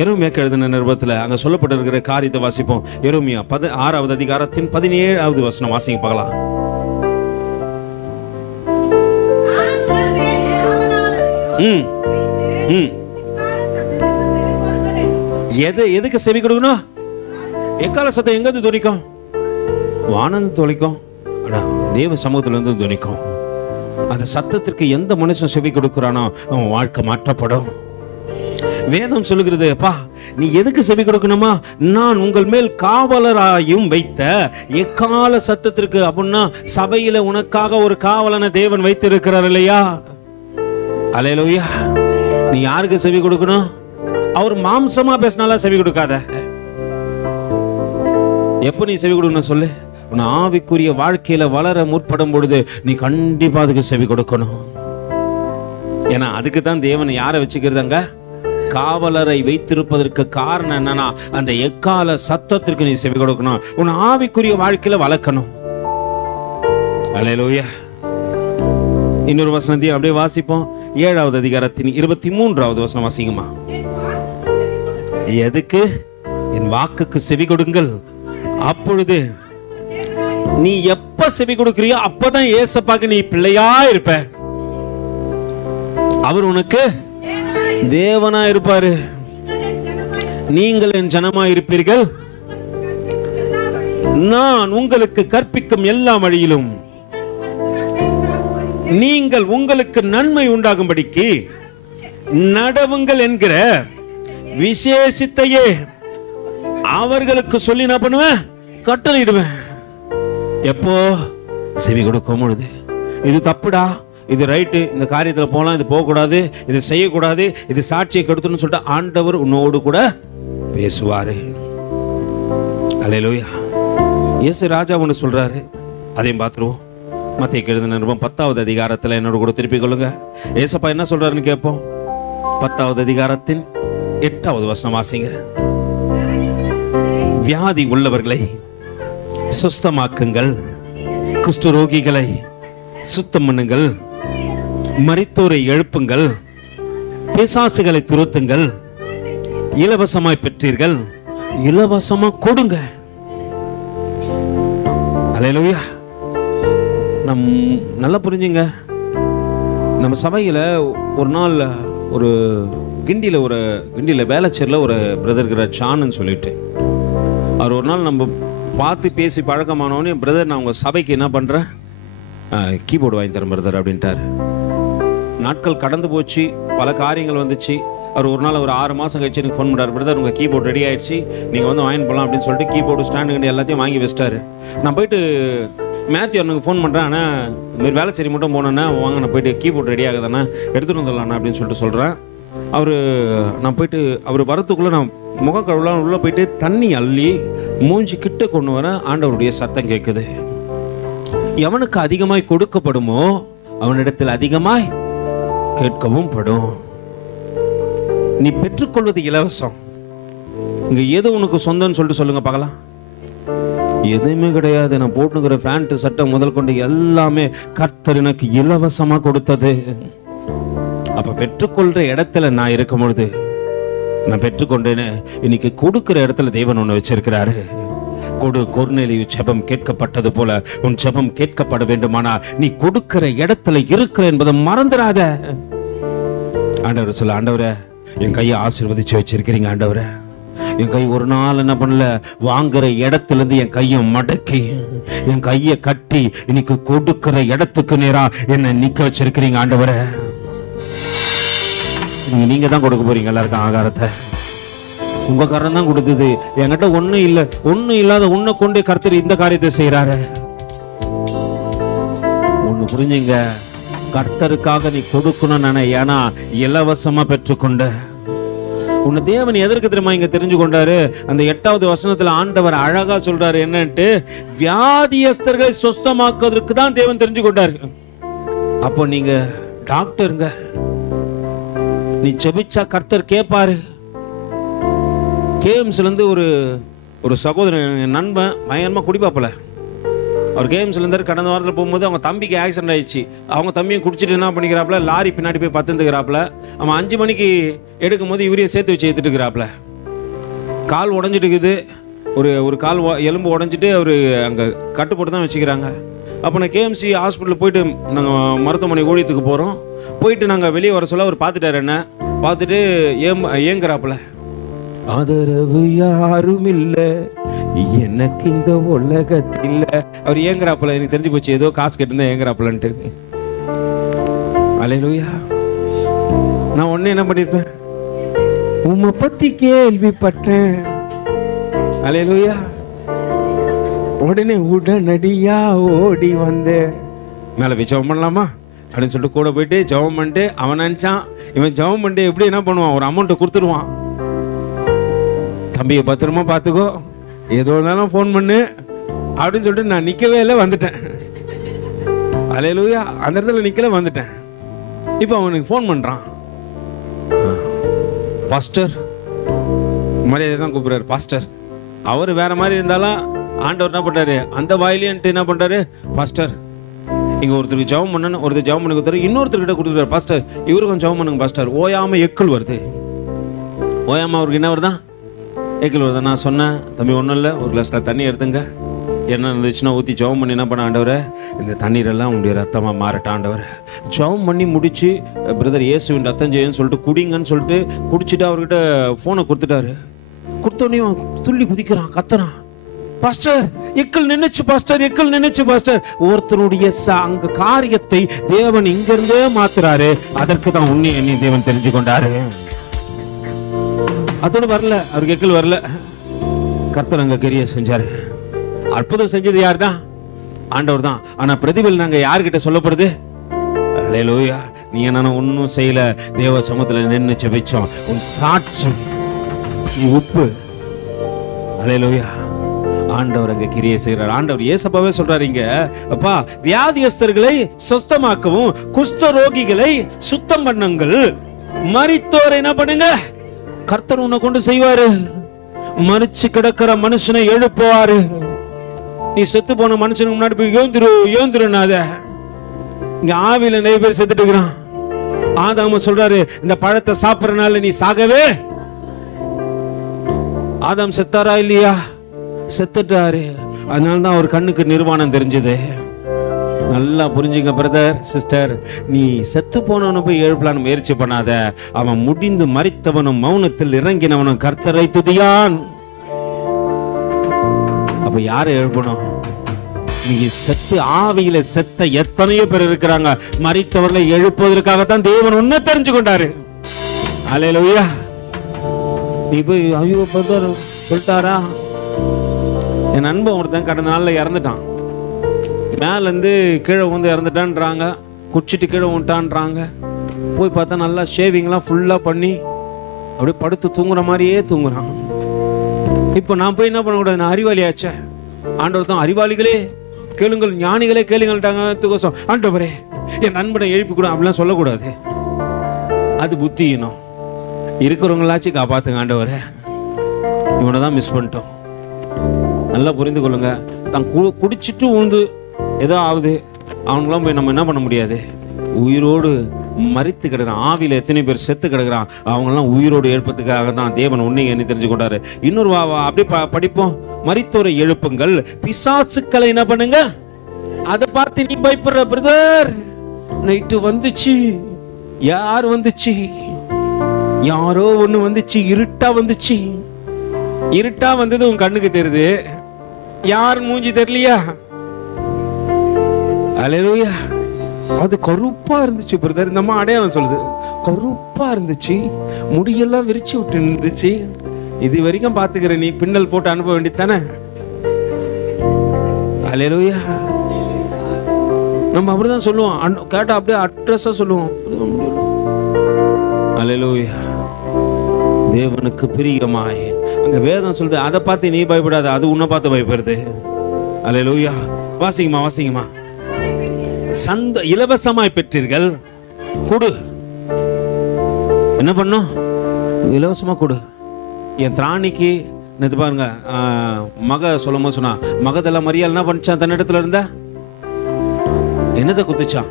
எரேமியாக்கு எழுதின நிருபத்துல அங்க சொல்லப்பட்டிருக்கிற காரியத்தை வாசிப்போம். எரேமியா 6வது அதிகாரத்தின் 17வது வசனம் வாசிங்க பார்க்கலாம். எதுக்கு செவி கொடுக்கணும்? எக்கால சத்தம் எங்க இருந்து துணிக்கும்? வானந்து துணிக்கும், ஆனா தேவ சமூகத்துல இருந்து துணிக்கும். அந்த சத்தத்திற்கு எந்த மனுஷன் செவி கொடுக்கிறானோ அவன் வாழ்க்கை மாற்றப்படும். வேதம் சொல்லுகிறது, அப்பா நீ எதுக்கு செவி கொடுக்கணுமா? நான் உங்கள் மேல் காவலராயும் வைத்த எக்கால சத்தத்திற்கு. அப்படின்னா சபையில உனக்காக ஒரு காவலனை தேவன் வைத்திருக்கிறார் இல்லையா? அல்லேலூயா. நீ யாருக்கு செவி கொடுக்கணும்? அவர் மாம்சமா பேசினாலும் செவி கொடுக்காத. எப்ப நீ செவி கொடுக்கணும் சொல்லு? உன் ஆவிக்குரிய வாழ்க்கையில வளர முற்படும் பொழுது நீ கண்டிப்பா அதுக்கு செவி கொடுக்கணும். ஏன்னா அதுக்கு தான் தேவன் யாரை வச்சுக்கிறதாங்க? காவலரை வைத்திருப்பதற்கு காரணம் என்னன்னா, அந்த எக்கால சத்தத்திற்கு நீ செவி கொடுக்கணும். உன் ஆவிக்குரிய வாழ்க்கையில வளர்க்கணும். அல்லேலூயா. இன்னொரு வசனத்தையும் அப்படியே வாசிப்போம். 7வது அதிகாரத்தின் 23வது வசனம் வாசிங்கம்மா. எதுக்கு? என் வாக்குக்கு செவி கொடுங்கள், அப்பொழுது நீ எப்ப செவி கொடுக்கிறியோ அப்பதான் ஏசப்பாக்கு நீ பிள்ளையா இருப்ப. அவர் உனக்கு தேவனா இருப்பாரு. நீங்கள் என் ஜனமா இருப்பீர்கள், நான் உங்களுக்கு கற்பிக்கும் எல்லா வழியிலும் நீங்கள் உங்களுக்கு நன்மை உண்டாகும்படிக்கு நடவுங்கள் என்கிற விசேஷத்தையே அவர்களுக்கு சொல்லி நான் பண்ணுவேன், கட்டளையிடுவேன். எப்போ? செவி கொடுக்கும் பொழுது. இது தப்புடா, இது ரைட்டு, இந்த காரியத்தில் போகலாம், இது போகக்கூடாது, இது செய்யக்கூடாது, இது சாட்சியை கெடுத்துன்னு சொல்லிட்டு ஆண்டவர் உன்னோடு கூட பேசுவாரு. அல்லேலூயா. இயேசு ராஜா ஒன்று சொல்றாரு, அதையும் பார்த்துருவோம். மத்தேயு எழுதின நிருபம் 10வது அதிகாரத்தில் என்னோட கூட திருப்பிக் கொள்ளுங்க. ஏசப்பா என்ன சொல்றாருன்னு கேட்போம். 10வது அதிகாரத்தின் 8வது வசனம் வாசிங்க. வியாதி உள்ளவர்களை சுஸ்தமாக்குங்கள், குஷ்டரோகிகளை சுத்தம் பண்ணுங்கள், மரித்தோரை எழுப்புங்கள், பிசாசுகளை துரத்துங்கள், இலவசமாய் பெற்றீர்கள், இலவசமா கொடுங்க. அல்லேலூயா. நல்லா புரிஞ்சுங்க. நம்ம சபையில ஒரு நாள் ஒரு கிண்டியில் வேளச்சேரியில் ஒரு பிரதர் இருக்கிறார், சான்னு சொல்லிட்டு. அவர் ஒரு நாள் நம்ம பார்த்து பேசி பழக்கமானோன்னு, பிரதர் நான் உங்கள் சபைக்கு என்ன பண்ணுறேன், கீபோர்டு வாங்கி தரேன் பிரதர் அப்படின்ட்டார். நாட்கள் கடந்து போச்சு, பல காரியங்கள் வந்துச்சு. அவர் ஒரு நாள் ஒரு 6 மாதம் கழிச்சு எனக்கு ஃபோன் பண்ணுறாரு, பிரதர் உங்கள் கீபோர்டு ரெடி ஆகிடுச்சு, நீங்கள் வந்து வாங்கி போகலாம் அப்படின்னு சொல்லிட்டு கீபோர்டு ஸ்டாண்டு கண்டி எல்லாத்தையும் வாங்கி வச்சிட்டாரு. நான் போயிட்டு மேத்யூ அண்ணனுக்கு ஃபோன் பண்ணுறேன், ஆனால் இதுமாரி வேளச்சேரி மட்டும் போனேன்னா வாங்க, நான் போயிட்டு கீபோர்டு ரெடி ஆகுதாண்ணா எடுத்துகிட்டு வந்துடலாண்ணா அப்படின்னு சொல்லிட்டு சொல்கிறேன். நான் போயிட்டு அவர் வரத்துக்குள்ளே நான் முகம் கழுவலாம் உள்ளே போயிட்டு தண்ணி அள்ளி மூஞ்சி கிட்ட கொண்டு வர ஆண்டவருடைய சத்தம் கேட்குது. எவனுக்கு அதிகமாய் கொடுக்கப்படுமோ அவனிடத்தில் அதிகமாய் கேட்கவும் படும். நீ பெற்றுக்கொள்வது இலவசம். இங்க எது உனக்கு சொந்தம்னு சொல்லிட்டு சொல்லுங்க பார்க்கலாம். எதுவுமே கிடையாது. நான் போட்டுக்கிற பேண்ட் சட்டை முதல் கொண்டு எல்லாமே கர்த்தர் எனக்கு இலவசமா கொடுத்தது. அப்ப பெற்றுக்கொள்ற இடத்துல நான் இருக்கும் பொழுது நான் பெற்றுக்கொண்டேன்னு இன்னைக்கு கொடுக்கிற இடத்துல தேவன் ஒண்ணு வச்சிருக்கிறாரு. கொடு, கொர்நேலியு ஜெபம் கேட்கப்பட்டது போல உன் ஜெபம் கேட்கப்பட வேண்டுமானா நீ கொடுக்கிற இடத்துல இருக்கிற என்பதை மறந்துடாத. ஆண்டவர் சொல்ல, ஆண்டவரே என் கையை ஆசீர்வதிச்சு வச்சிருக்கிறீங்க ஆண்டவரே. என் கை ஒரு நாள் என்ன பண்ணல, வாங்குற இடத்துல இருந்து என் கையை மடக்கி என் கையை கட்டி இன்னைக்கு கொடுக்கிற இடத்துக்கு நேரா என்ன நிக்க வச்சிருக்கிறீங்க ஆண்டவரே. நீங்க தான் கொடுக்க போறீங்க எல்லாருக்கும் ஆகாரத்தை. உங்க காரணம் தான் கொடுத்தது. என்கிட்ட ஒண்ணும் இல்ல, ஒண்ணும் இல்லாத உன்னை கொண்டு கர்த்தர் இந்த காரியத்தை செய்யறாரு. ஒண்ணு புரிஞ்சுங்க, கர்த்தருக்காக நீ கொடுக்கணும். ஏன்னா இலவசமா பெற்றுக்கொண்ட உன்னை தேவன் எதற்கு தெரியுமா இங்க தெரிஞ்சு கொண்டாரு. அந்த 8வது வசனத்துல ஆண்டவர் அழகா சொல்றாரு என்னன்ட்டு, வியாதியஸ்தர்களை சுஸ்தமாக்குவதற்கு தான் தேவன் தெரிஞ்சு கொண்டாரு. அப்போ நீங்க டாக்டருங்க, நீ செபிச்சா கர்த்தர் கேட்பாரு. கேம்ஸ்ல இருந்து ஒரு சகோதரன் நண்பன் பயங்கரமா குடிப்பாப்பல. அவர் கேம்ஸ்ல இருந்தாரு. கடந்த வாரத்தில் போகும்போது அவங்க தம்பிக்கு ஆக்சிடென்ட் ஆயிடுச்சு. அவங்க தம்பியை குடிச்சிட்டு என்ன பண்ணிக்கிறாப்புல, லாரி பின்னாடி போய் பத்துந்துக்கிறாப்புல. அவன் 5 மணிக்கு எடுக்கும் போது இவரையும் சேர்த்து வச்சு ஏத்துட்டு இருக்கிறாப்புல. கால் உடஞ்சிட்டு இருக்குது. ஒரு கால் எலும்பு உடஞ்சிட்டு அவர் அங்கே கட்டு போட்டு தான் வச்சுக்கிறாங்க. அப்போ நான் கேஎம்சி ஹாஸ்பிட்டலுக்கு போயிட்டு நாங்கள் மருத்துவமனை ஊழியத்துக்கு போகிறோம். போயிட்டு நாங்கள் வெளியே வர சொல்ல அவர் பார்த்துட்டார். என்ன பார்த்துட்டு ஏங்குறாப்புல, ஆதரவு யாரும் இல்லை எனக்கு இந்த உலகத்தில். அவர் ஏங்குறாப்புல. எனக்கு தெரிஞ்சு போச்சு ஏதோ காசு கேட்டிருந்தா ஏங்குறாப்புலன்ட்டு. அல்லேலூயா. நான் உடனே என்ன பண்ணிருப்பேன், உம்மை பத்தி கேள்விப்பட்டேன். அல்லேலூயா. உடனடியா ஓடி வந்தேன். மேல போய் ஜெபம் பண்ணலாமா அப்படின்னு சொல்லிட்டு கூட போயிட்டு ஜெபம் பண்ணிட்டு, அவன் நினைச்சான் இவன் ஜெபம் பண்ணிட்டு எப்படி என்ன பண்ணுவான், ஒரு அமௌண்ட்டை கொடுத்துருவான். தம்பியை பத்திரமா பார்த்துக்கோ, ஏதோ இருந்தாலும் ஃபோன் பண்ணு அப்படின்னு சொல்லிட்டு நான் நிற்கவே இல்லை, வந்துட்டேன். அல்லேலூயா. அந்த இடத்துல நிற்கல, வந்துட்டேன். இப்போ அவனுக்கு ஃபோன் பண்ணுறான். பாஸ்டர் மரியாதை தான் கூப்பிடுறாரு பாஸ்டர். அவர் வேற மாதிரி இருந்தாலும் ஆண்டவர் என்ன பண்றாரு, அந்த வாயிலேன்ட்டு என்ன பண்றாரு, பாஸ்டர் இங்க ஒருத்தருக்கு ஜெபம் பண்ணணும், ஒருத்தர் ஜெபம் பண்ணி கொடுத்தாரு, இன்னொருத்தர்கிட்ட கொடுத்துருக்காரு, பாஸ்டர் இவருக்கும் ஜெபம் பண்ணுங்க பாஸ்டர். ஓயாம எக்குள் வருது. ஓயாம அவருக்கு என்ன வருதா, எக்குள் வருதா. நான் சொன்னேன், தம்பி ஒன்றும் இல்லை, ஒரு கிளாஸ்ல தண்ணி எடுத்துங்க, என்ன இருந்துச்சுன்னா ஊற்றி ஜெபம் பண்ணி என்ன பண்ண, ஆண்டவரை இந்த தண்ணீரெல்லாம் உங்களுடைய ரத்தமாக மாறட்ட ஆண்டவர். ஜெபம் பண்ணி முடிச்சு, பிரதர் இயேசுவின் ரத்தம் செய்யுன்னு சொல்லிட்டு குடிங்கன்னு சொல்லிட்டு குடிச்சிட்டு அவர்கிட்ட ஃபோனை கொடுத்துட்டாரு. கொடுத்தோடனே துள்ளி குதிக்கிறான், கத்துறான், பாஸ்டர் எக்கல் நினைச்சு பாஸ்டர், எக்கல் நினைச்சு பாஸ்டர். ஒருத்தருடைய அங்க காரியத்தை தேவன் இங்கிருந்தே மாத்துறாரு. அதற்கு தான் உன்னை என்னை தேவன் தெரிஞ்சு கொண்டாரு. அதோடு வரல, அவருக்கு எக்கல் வரல. கர்த்தர் அங்க கிரியை செஞ்சாரு. அற்புதம் செஞ்சது யார் தான், ஆண்டவர் தான். ஆனா பிரதிபல் நாங்க யார்கிட்ட சொல்லப்படுது, அல்லேலூயா. நீ என்ன ஒன்னும் செய்யல, தேவ சமூகத்துல நின்று ஜெபிச்சோம். உன் சாட்சி நீ உப்பு. அல்லேலூயா. ஆண்டவர் அங்க கிரியை செய்கிறார். ஆண்டவர் ஏசப்பாவே சொல்றாரு இங்க, அப்பா வியாதியஸ்தர்களை சுத்தமாக்கவும் குஷ்ட ரோகிகளை சுத்தம் பண்ணுங்கள், மரித்தோரை என்ன பண்ணுங்க, கர்த்தர் உன்னை கொண்டு செய்வாரு. மரிச்சு கிடக்கிற மனுஷனை எழுப்புவாரு. நீ செத்து போன மனுஷனுக்கு முன்னாடி போய் ஏந்துருனாத. இங்க ஆவியில நிறைய பேர் செத்துட்டு இருக்கிறான். ஆதாம் சொல்றாரு, இந்த பழத்தை சாப்பிடறனால நீ சாகவே. ஆதாம் செத்தாரா இல்லையா? செத்துட்டாரு. அதனாலதான் அவர் கண்ணுக்கு நிர்வாணம் தெரிஞ்சது. நல்லா புரிஞ்சுங்க பிரதர் சிஸ்டர், நீ செத்து போனவனு போய் எழுப்பலான்னு முயற்சி பண்ணாத. அவன் முடிந்து மரித்தவனும் மௌனத்தில் இறங்கினவனும் கர்த்தரை துதியான். அப்ப யாரை எழுப்பணும்? நீங்க செத்து ஆவியில செத்த எத்தனையோ பேர் இருக்கிறாங்க. மரித்தவர்களை எழுப்புவதற்காகத்தான் தேவன் உன்னை தெரிஞ்சு கொண்டாரு. அல்லேலூயா. நீ போய் ஐயோ பிரதர் சொல்லிட்டாரா? என் நண்பன் ஒருத்தன் கடந்த நாள்ல இறந்துட்டான். மேல இருந்து கீழே வந்து இறந்துட்டான்றாங்க. குச்சிட்டு கீழே விட்டான்றாங்க. போய் பார்த்தா நல்லா ஷேவிங்லாம் ஃபுல்லா பண்ணி அப்படியே படுத்து தூங்குற மாதிரியே தூங்குறான். இப்போ நான் போய் என்ன பண்ணக்கூடாது? நான் அறிவாளி ஆச்சே. ஆண்டவர் தான் அறிவாளிகளே கேளுங்கள், ஞானிகளே கேளுங்கள்ட்டாங்க. ஆண்டவரே என் நண்பனை எழுப்பி கூட அப்படிலாம் சொல்லக்கூடாது. அது புத்தியினம். இருக்கிறவங்களாச்சும் காப்பாத்துங்க ஆண்டவரே. இவனை தான் மிஸ் பண்ணிட்டோம். நல்லா புரிந்து கொள்ளுங்க. தான் குடிச்சிட்டு உழுந்து ஏதோ ஆகுது, அவனுங்களாம் போய் நம்ம என்ன பண்ண முடியாது. உயிரோடு மரித்து கிடக்கிறான். ஆவியில எத்தனை பேர் செத்து கிடக்கிறான். அவங்கெல்லாம் உயிரோடு எழுப்பதுக்காக தான் தேவன் உன்னை என்ன தெரிஞ்சு கொண்டாரு. இன்னொரு அப்படி படிப்போம். மரித்தோரை எழுப்புங்கள், பிசாசுக்களை என்ன பண்ணுங்க. அதை பார்த்து நீ பயப்படுற பிரதர். நைட்டு வந்துச்சு. யார் வந்துச்சு? யாரோ ஒண்ணு வந்துச்சு. இருட்டா வந்துச்சு. இருட்டா வந்தது உன் கண்ணுக்கு தெரியுது. யார் மூஞ்சி தெரியலையா? அல்லேலூயா. அது கருப்பா இருந்துச்சு பிரதர். இந்த அம்மா அடையாளம் சொல்லுது. கருப்பா இருந்துச்சு, முடியெல்லாம் விரிச்சு விட்டு இருந்துச்சு. இது வரைக்கும் பாத்துக்கிற நீ பின்னல் போட்டு அனுப்ப வேண்டியதானே. அல்லேலூயா. நம்ம அப்படிதான் சொல்லுவோம். கேட்டா அப்படியே அட்ரஸா சொல்லுவோம். அல்லேலூயா. தேவனுக்கு பிரியமாய் அங்க வேதம் சொல்லுது. அதை பார்த்து நீ பயப்படாத, அது உன்னை பார்த்து பயப்படுது. அல்லேலூயா. வாசிங்கம்மா வாசிங்கம்மா. இலவசமாய் பெற்றீர்கள், கொடு. என்ன பண்ணும்? இலவசமா கொடு. என் திராணிக்கு நேத்து பாருங்க, மக சொல்லும்போது சொன்னா, மகதெல்லாம் மரியாதை என்ன பண்ணிச்சான்? தன்னிடத்துல இருந்த என்னதை குத்துச்சான்?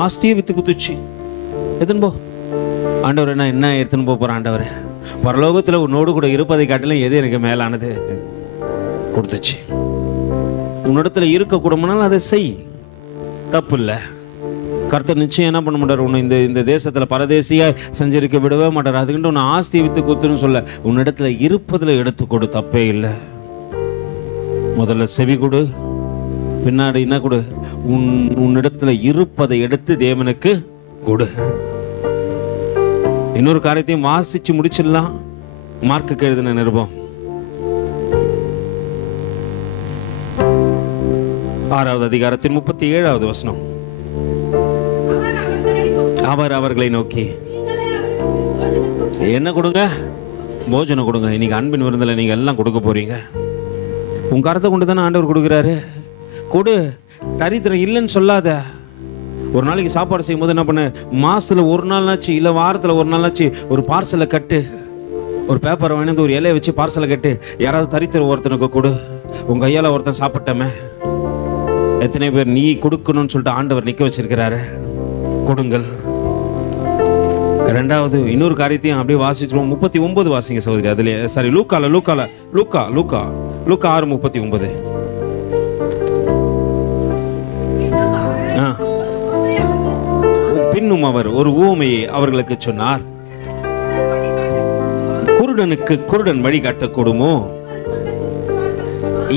ஆஸ்தியை வித்து குத்துச்சு. எத்தனை போ ஆண்டவர் என்ன எடுத்துன்னு போற ஆண்டவர்? பரலோகத்துல உன்னோடு கூட இருப்பதை காட்டிலும் எது எனக்கு மேலானது கொடுத்துச்சு. உன்னிடத்துல இருக்க கூடமானாலும் அதை செய், தப்பு இல்லை. கர்த்தர் நிச்சயம் என்ன பண்ண மாட்டார்? உன்னை இந்த தேசத்துல பரதேசியா சஞ்சரிக்க விடவே மாட்டார். அதுக்கிட்ட உன்னை ஆஸ்தி வித்து குத்துன்னு சொல்ல, உன்னிடத்துல இருப்பதுல எடுத்து கொடு, தப்பே இல்லை. முதல்ல செவி கொடு, பின்னாடி என்ன கொடு? உன்னிடத்துல இருப்பதை எடுத்து தேவனுக்கு கொடு. இன்னொரு காரியத்தையும் வாசிச்சு முடிச்சிடலாம். மார்க்கு எழுதின நிருபம் 6வது அதிகாரத்தின் 37வது வசனம். அவர் அவர்களை நோக்கி என்ன கொடுங்க? போஜனம் கொடுங்க. இன்னைக்கு அன்பின் விருந்தில நீங்க எல்லாம் கொடுக்க போறீங்க. உங்க கருத்தை கொண்டு தானே ஆண்டவர் கொடுக்கிறாரு. கொடு. தரித்திரம் இல்லைன்னு சொல்லாத. ஒரு நாளைக்கு சாப்பாடு செய்யும் போது என்ன பண்ண, மாசத்துல ஒரு நாள்னாச்சு இல்ல வாரத்துல ஒரு நாள்னாச்சு ஒரு பார்சலை கட்டு. ஒரு பேப்பரை வாங்கி ஒரு இலையை வச்சு பார்சலை கட்டு. யாராவது தரித்திரம் ஒருத்தனுக்கு கொடு. உங்க கையால ஒருத்தன் சாப்பிட்டமே. எத்தனை பேர் நீ கொடுக்கணும்னு சொல்லிட்டு ஆண்டவர் நிக்க வச்சிருக்கிறாரு. கொடுங்கள். ரெண்டாவது இன்னொரு காரியத்தையும் அப்படியே வாசிச்சிருவோம். 39 வாசிங்க சகோதரி. அதுல சாரி லூக்கா 6:39. பின்னும் அவர் ஒரு உவமையை அவர்களுக்கு சொன்னார். குருடனுக்கு குருடன் வழி காட்டக்கூடுமோ?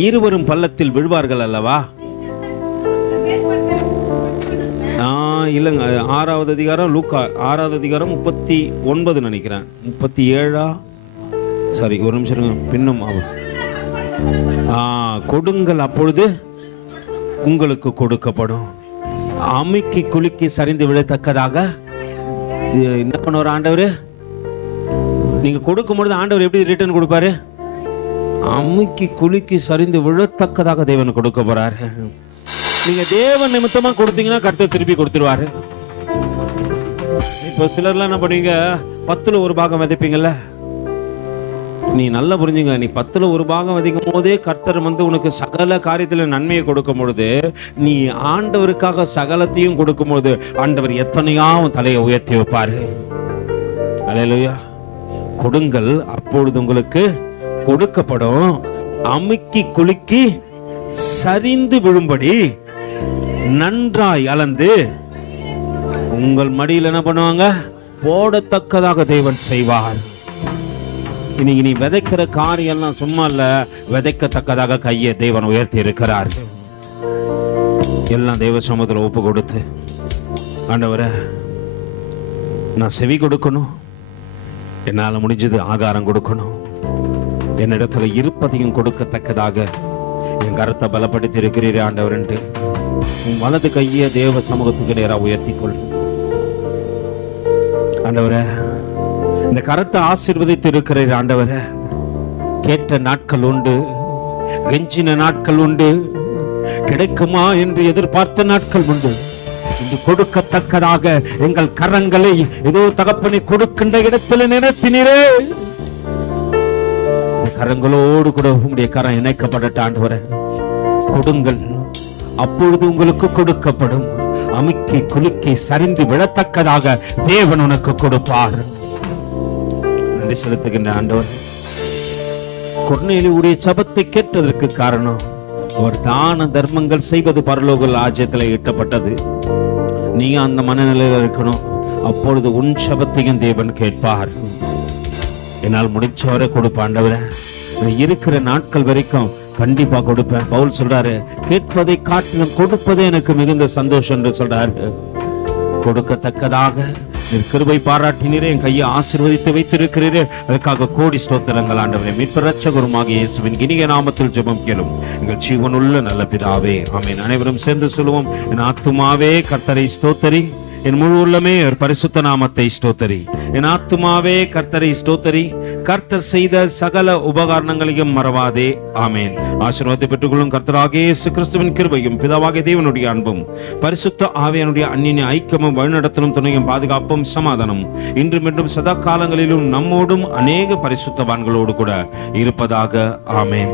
இருவரும் பள்ளத்தில் விழுவார்கள் அல்லவா? இல்லைங்க, 6வது அதிகாரம் லூக்கா 6வது அதிகாரம் 39 நினைக்கிறேன். 37 சாரி ஒரு நிமிஷம். பின்னும் அவர் கொடுங்கள், அப்பொழுது உங்களுக்கு கொடுக்கப்படும். அமுக்கி குலுக்கி சரிந்து விழத்தக்கதாக என்ன பண்ணுவார் ஆண்டவர்? நீங்க கொடுக்கும் பொழுது ஆண்டவர் எப்படி ரிட்டர்ன் கொடுப்பாரு? அமுக்கி குலுக்கி சரிந்து விழத்தக்கதாக தேவன் கொடுக்க போறாரு. நீங்க தேவன் நிமித்தமா கொடுத்தீங்கன்னா கர்த்தர் திருப்பி கொடுத்துருவாரு. இப்போ சிலர்லாம் என்ன பண்ணுவீங்க, 10ல் ஒரு பாகம் விதைப்பீங்கல்ல, நீ நல்லா புரிஞ்சுங்க, நீ 10ல் 1 பாகம் அதிகம் போதே கர்த்தர் உனக்கு சகல காரியத்தில் நன்மையை கொடுக்கும் பொழுது, நீ ஆண்டவருக்காக சகலத்தையும் கொடுக்கும் பொழுது ஆண்டவர் எத்தனையாவும் தலையை உயர்த்தி வைப்பாரு. அல்லேலூயா. கொடுங்கள், அப்பொழுது உங்களுக்கு கொடுக்கப்படும். அமுக்கி குலுக்கி சரிந்து விழும்படி நன்றாய் அளந்து உங்கள் மடியில் என்ன பண்ணுவாங்க? போடத்தக்கதாக தேவன் செய்வார். இன்னைக்கு நீ விதைக்கிற காரியெல்லாம் சும்மா இல்ல, விதைக்கத்தக்கதாக கையை தேவன் உயர்த்தி இருக்கிறார். எல்லாம் தேவ சமூகத்தில் ஒப்பு கொடுத்து, ஆண்டவரே நான் செவி கொடுக்கணும், என்னால் முடிஞ்சது ஆகாரம் கொடுக்கணும், என்னிடத்துல இருப்பதையும் கொடுக்கத்தக்கதாக என் கருத்தை பலப்படுத்தி இருக்கிறீரே ஆண்டவர் என்று உன் வலது கையை தேவ சமூகத்துக்கு நேராக உயர்த்திக்கொள். ஆண்டவரே இந்த கரத்தை ஆசீர்வதித்து இருக்கிறீர் ஆண்டவரே. கேட்ட நாட்கள் உண்டு, கெஞ்சின நாட்கள் உண்டு, கிடைக்குமா என்று எதிர்பார்த்த நாட்கள் உண்டு. இது கொடுக்கத்தக்கதாக எங்கள் கரங்களை ஏதோ தகப்பனை கொடுக்கின்ற இடத்துல நிறுத்தினீரே. கரங்களோடு கூட உங்களுடைய கரம் இணைக்கப்படட்ட ஆண்டவரே. கொடுங்கள், அப்பொழுது உங்களுக்கு கொடுக்கப்படும். அமுக்கி குலுக்கி சரிந்து விழத்தக்கதாக தேவன் உனக்கு கொடுப்பார். நன்றி செலுத்துகின்ற ஆண்டவர். கொர்நேலியுடைய ஜெபத்தை கேட்டதற்கு காரணம், அவர் தான தர்மங்கள் செய்வது பரலோக ராஜ்யத்தில் ஈட்டப்பட்டது. நீ அந்த மனநிலையில் இருக்கணும். அப்பொழுது உன் ஜெபத்தையும் தேவன் கேட்பார். என்னால் முடிச்சவரை கொடுப்ப ஆண்டவரே, இருக்கிற நாட்கள் வரைக்கும் கண்டிப்பா கொடுப்பேன். பவுல் சொல்றாரு, கேட்பதை காட்டிலும் கொடுப்பதே எனக்கு மிகுந்த சந்தோஷம் என்று சொல்றாரு. கொடுக்கத்தக்கதாக கிருபை பாராட்டினீரே, என் கையை ஆசீர்வதித்து வைத்திருக்கிறீரே, அதற்காக கோடி ஸ்தோத்திரங்கள் ஆண்டவரே. மீட்பர் இரட்சகருமாகிய இயேசுவின் இனிய நாமத்தில் ஜெபம் கேளும் எங்கள் ஜீவனுள்ள நல்ல பிதாவே, ஆமென். அனைவரும் சேர்ந்து சொல்லுவோம். என் ஆத்துமாவே கர்த்தரை ஸ்தோத்தரி, என் முழு உள்ளமே பரிசுத்த நாமத்தை ஸ்தோத்தரி. என் ஆத்துமாவே கர்த்தரை ஸ்தோத்தரி, கர்த்தர் செய்த சகல உபகாரணங்களையும் மறவாதே. ஆமேன். ஆசீர்வாதத்தை பெற்றுக்கொள்ளும் கர்த்தராகிய இயேசு கிறிஸ்துவின் கிருபையும் பிதாவாகிய தேவனுடைய அன்பும் பரிசுத்த ஆவியானுடைய அந்நிய ஐக்கியமும் வழிநடத்தலும் துணையும் பாதுகாப்பும் சமாதானம் இன்றும் என்றும் சதா காலங்களிலும் நம்மோடும் அநேக பரிசுத்தவான்களோடு கூட இருப்பதாக. ஆமேன்.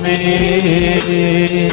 Amen.